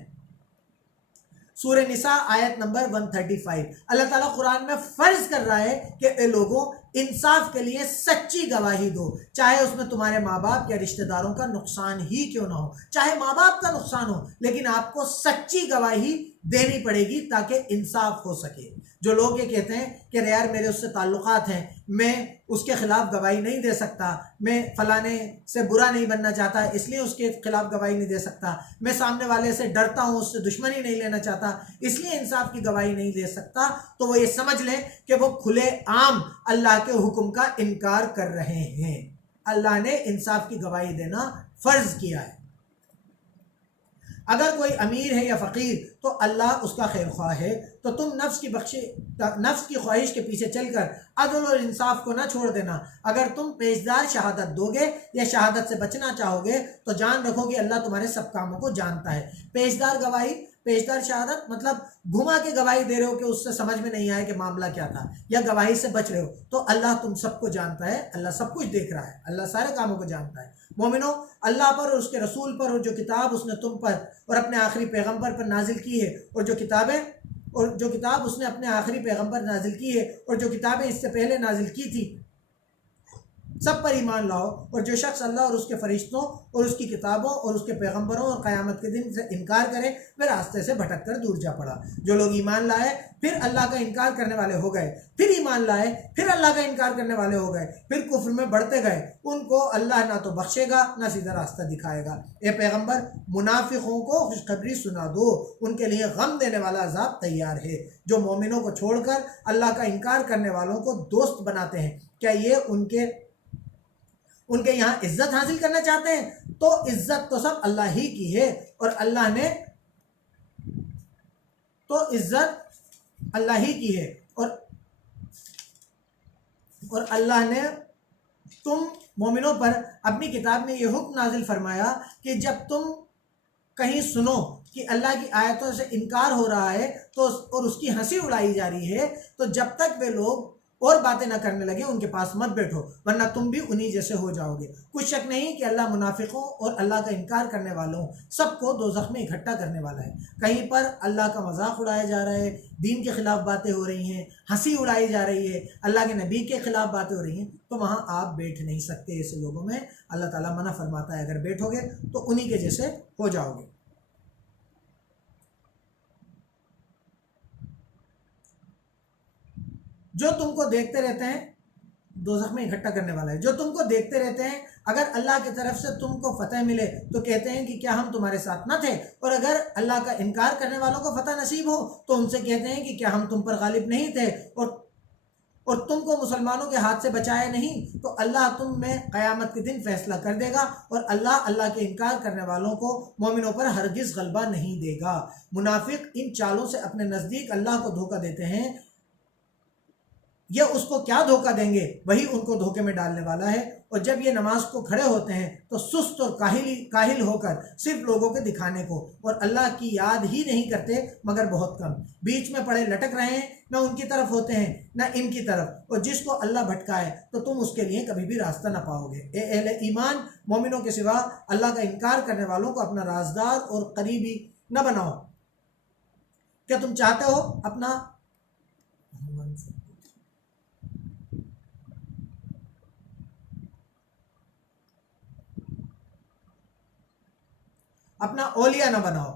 सूरह निसा आयत नंबर 135 अल्लाह ताला कुरान में फ़र्ज़ कर रहा है कि ए लोगों, इंसाफ के लिए सच्ची गवाही दो, चाहे उसमें तुम्हारे माँ बाप या रिश्तेदारों का नुकसान ही क्यों ना हो। चाहे माँ बाप का नुकसान हो लेकिन आपको सच्ची गवाही देनी पड़ेगी ताकि इंसाफ हो सके। जो लोग ये कहते हैं कि यार मेरे उससे ताल्लुकात हैं, मैं उसके ख़िलाफ़ गवाही नहीं दे सकता, मैं फ़लाने से बुरा नहीं बनना चाहता इसलिए उसके ख़िलाफ़ गवाही नहीं दे सकता, मैं सामने वाले से डरता हूँ, उससे दुश्मनी नहीं लेना चाहता इसलिए इंसाफ की गवाही नहीं दे सकता, तो वो ये समझ लें कि वो खुले आम अल्लाह के हुक्म का इनकार कर रहे हैं। अल्लाह ने इंसाफ की गवाही देना फ़र्ज़ किया है। अगर कोई अमीर है या फ़कीर तो अल्लाह उसका खैर ख्वाह है, तो तुम नफ्स की ख्वाहिश के पीछे चलकर अदल और इंसाफ को ना छोड़ देना। अगर तुम पेशदार शहादत दोगे या शहादत से बचना चाहोगे तो जान रखो कि अल्लाह तुम्हारे सब कामों को जानता है। पेशदार गवाही, पेशदार शहादत मतलब घुमा के गवाही दे रहे हो कि उससे समझ में नहीं आया कि मामला क्या था, या गवाही से बच रहे हो, तो अल्लाह तुम सबको जानता है, अल्लाह सब कुछ देख रहा है, अल्लाह सारे कामों को जानता है। मोमिनो, अल्लाह पर और उसके रसूल पर और जो किताब उसने तुम पर और अपने आखिरी पैगंबर पर नाजिल की है, और जो किताब उसने अपने आखिरी पैगंबर नाजिल की है और जो किताबें इससे पहले नाजिल की थी, सब पर ईमान लाओ। और जो शख्स अल्लाह और उसके फरिश्तों और उसकी किताबों और उसके पैगंबरों और क़यामत के दिन से इनकार करे, वह रास्ते से भटक कर दूर जा पड़ा। जो लोग ईमान लाए फिर अल्लाह का इनकार करने वाले हो गए, फिर ईमान लाए फिर अल्लाह का इनकार करने वाले हो गए, फिर कुफ्र में बढ़ते गए, उनको अल्लाह ना तो बख्शेगा ना सीधा रास्ता दिखाएगा। ए पैगंबर, मुनाफिकों को खुशखबरी सुना दो, उनके लिए गम देने वाला अजाब तैयार है। जो मोमिनों को छोड़कर अल्लाह का इनकार करने वालों को दोस्त बनाते हैं, क्या ये उनके यहाँ इज्जत हासिल करना चाहते हैं? तो इज्जत तो सब अल्लाह ही की है, और अल्लाह ही की है। और अल्लाह ने तुम मोमिनों पर अपनी किताब में ये हुक्म नाजिल फरमाया कि जब तुम कहीं सुनो कि अल्लाह की आयतों से इनकार हो रहा है तो और उसकी हंसी उड़ाई जा रही है, तो जब तक वे लोग और बातें ना करने लगे उनके पास मत बैठो, वरना तुम भी उन्हीं जैसे हो जाओगे। कुछ शक नहीं कि अल्लाह मुनाफिकों और अल्लाह का इनकार करने वालों सबको दोज़ख में इकट्ठा करने वाला है। कहीं पर अल्लाह का मजाक उड़ाया जा रहा है, दीन के खिलाफ बातें हो रही हैं, हंसी उड़ाई जा रही है, अल्लाह के नबी के खिलाफ बातें हो रही हैं, तो वहाँ आप बैठ नहीं सकते। ऐसे लोगों में अल्लाह ताला मना फरमाता है, अगर बैठोगे तो उन्हीं के जैसे हो जाओगे। जो तुमको देखते रहते हैं, दोज़ख में इकट्ठा करने वाला है, जो तुमको देखते रहते हैं, अगर अल्लाह की तरफ से तुमको फतह मिले तो कहते हैं कि क्या हम तुम्हारे साथ न थे, और अगर अल्लाह का इनकार करने वालों को फतह नसीब हो तो उनसे कहते हैं कि क्या हम तुम पर गालिब नहीं थे और तुमको मुसलमानों के हाथ से बचाया नहीं। तो अल्लाह तुम में क़यामत के दिन फैसला कर देगा, और अल्लाह के इनकार करने वालों को मोमिनों पर हरगिज़ गलबा नहीं देगा। मुनाफिक इन चालों से अपने नज़दीक अल्लाह को धोखा देते हैं, यह उसको क्या धोखा देंगे, वही उनको धोखे में डालने वाला है। और जब ये नमाज को खड़े होते हैं तो सुस्त और काहिल होकर सिर्फ लोगों के दिखाने को, और अल्लाह की याद ही नहीं करते मगर बहुत कम। बीच में पड़े लटक रहे हैं, न उनकी तरफ होते हैं न इनकी तरफ, और जिसको अल्लाह भटकाए तो तुम उसके लिए कभी भी रास्ता न पाओगे। अहले ईमान, मोमिनों के सिवा अल्लाह का इनकार करने वालों को अपना राजदार और करीबी न बनाओ। क्या तुम चाहते हो अपना औलिया न बनाओ?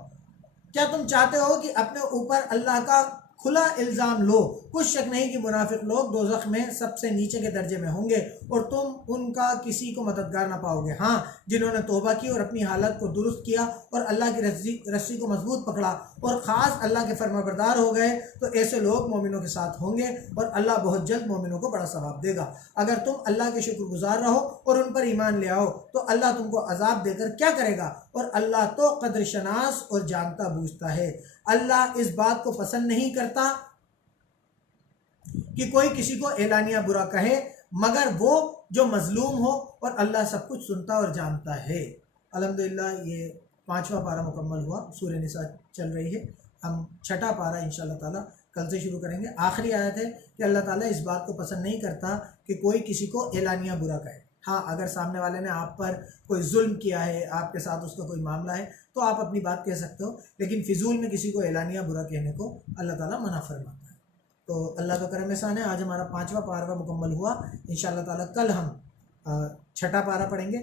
क्या तुम चाहते हो कि अपने ऊपर अल्लाह का खुला इल्ज़ाम लो? कुछ शक नहीं कि मुनाफिक लोग दोज़ख में सबसे नीचे के दर्जे में होंगे, और तुम उनका किसी को मददगार ना पाओगे। हाँ, जिन्होंने तौबा की और अपनी हालत को दुरुस्त किया और अल्लाह की रस्सी को मजबूत पकड़ा और ख़ास अल्लाह के फरमाबरदार हो गए, तो ऐसे लोग मोमिनों के साथ होंगे, और अल्लाह बहुत जल्द मोमिनों को बड़ा सवाब देगा। अगर तुम अल्लाह के शुक्रगुजार रहो और उन पर ईमान ले आओ तो अल्लाह तुमको अजाब देकर क्या करेगा, और अल्लाह तो कद्र शनास और जानता बूझता है। अल्लाह इस बात को पसंद नहीं करता कि कोई किसी को एलानिया बुरा कहे, मगर वो जो मजलूम हो, और अल्लाह सब कुछ सुनता और जानता है। अल्हम्दुलिल्लाह, ये 5वां पारा मुकम्मल हुआ, सूरह निसा चल रही है। हम 6ठा पारा इंशाअल्लाह ताला कल से शुरू करेंगे। आखिरी आयत है कि अल्लाह ताला इस बात को पसंद नहीं करता कि कोई किसी को एलानिया बुरा कहे। हाँ, अगर सामने वाले ने आप पर कोई जुल्म किया है, आपके साथ उसका कोई मामला है, तो आप अपनी बात कह सकते हो, लेकिन फिजूल में किसी को एलानिया बुरा कहने को अल्लाह ताला मना फरमाता है। तो अल्लाह का करम एहसान है, आज हमारा 5वां पारा मुकम्मल हुआ। इंशाअल्लाह ताला कल हम 6ठा पारा पढ़ेंगे।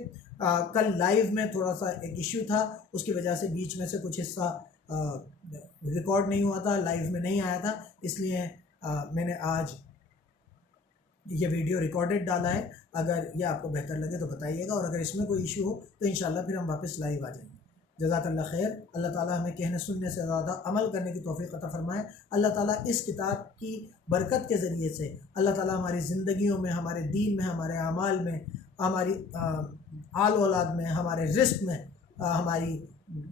कल लाइव में थोड़ा सा एक इश्यू था, उसकी वजह से बीच में से कुछ हिस्सा रिकॉर्ड नहीं हुआ था, लाइव में नहीं आया था, इसलिए मैंने आज ये वीडियो रिकॉर्डेड डाला है। अगर यह आपको बेहतर लगे तो बताइएगा, और अगर इसमें कोई इशू हो तो इंशाल्लाह फिर हम वापस लाइव आ जाएंगे। जज़ाकल्लाह खैर। अल्लाह ताला हमें कहने सुनने से ज़्यादा अमल करने की तौफ़ीक़ अता फ़रमाए। अल्लाह ताला इस किताब की बरकत के ज़रिए से अल्लाह ताला हमारी ज़िंदगियों में, हमारे दीन में, हमारे अमाल में, हमारी आल औलाद में, हमारे रिज़्क़ में, हमारी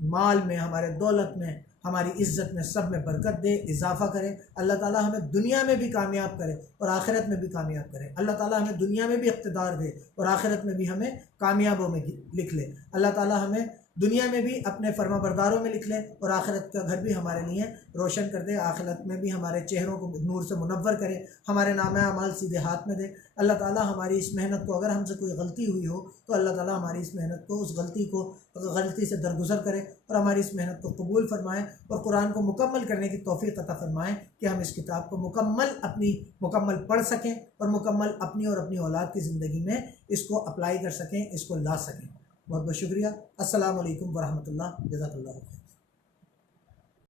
माल में, हमारे दौलत में, हमारी इज़्ज़त में, सब में बरकत दे, इजाफ़ा करे। अल्लाह ताला हमें दुनिया में भी कामयाब करे और आखिरत में भी कामयाब करे। अल्लाह ताला हमें दुनिया में भी इक़्तिदार दे और आखिरत में भी हमें कामयाबों में लिख ले। अल्लाह ताला हमें दुनिया में भी अपने फर्माबरदारों में लिख ले और आखिरत का घर भी हमारे लिए रोशन कर दे। आखिरत में भी हमारे चेहरों को नूर से मुनव्वर करे, हमारे नामे अमाल सीधे हाथ में दे। अल्लाह ताला हमारी इस मेहनत को, अगर हमसे कोई गलती हुई हो तो अल्लाह ताला हमारी इस मेहनत को, उस गलती से दरगुजर करे और हमारी इस मेहनत को कबूल फरमाए और कुरान को मुकम्मल करने की तौफीक अता फरमाए कि हम इस किताब को मुकम्मल पढ़ सकें और मुकम्मल अपनी और अपनी औलाद की ज़िंदगी में इसको अप्लाई कर सकें, इसको ला सकें। बहुत बहुत शुक्रिया। अस्सलामु अलैकुम वरहमतुल्लाह। जज़ाकल्लाह।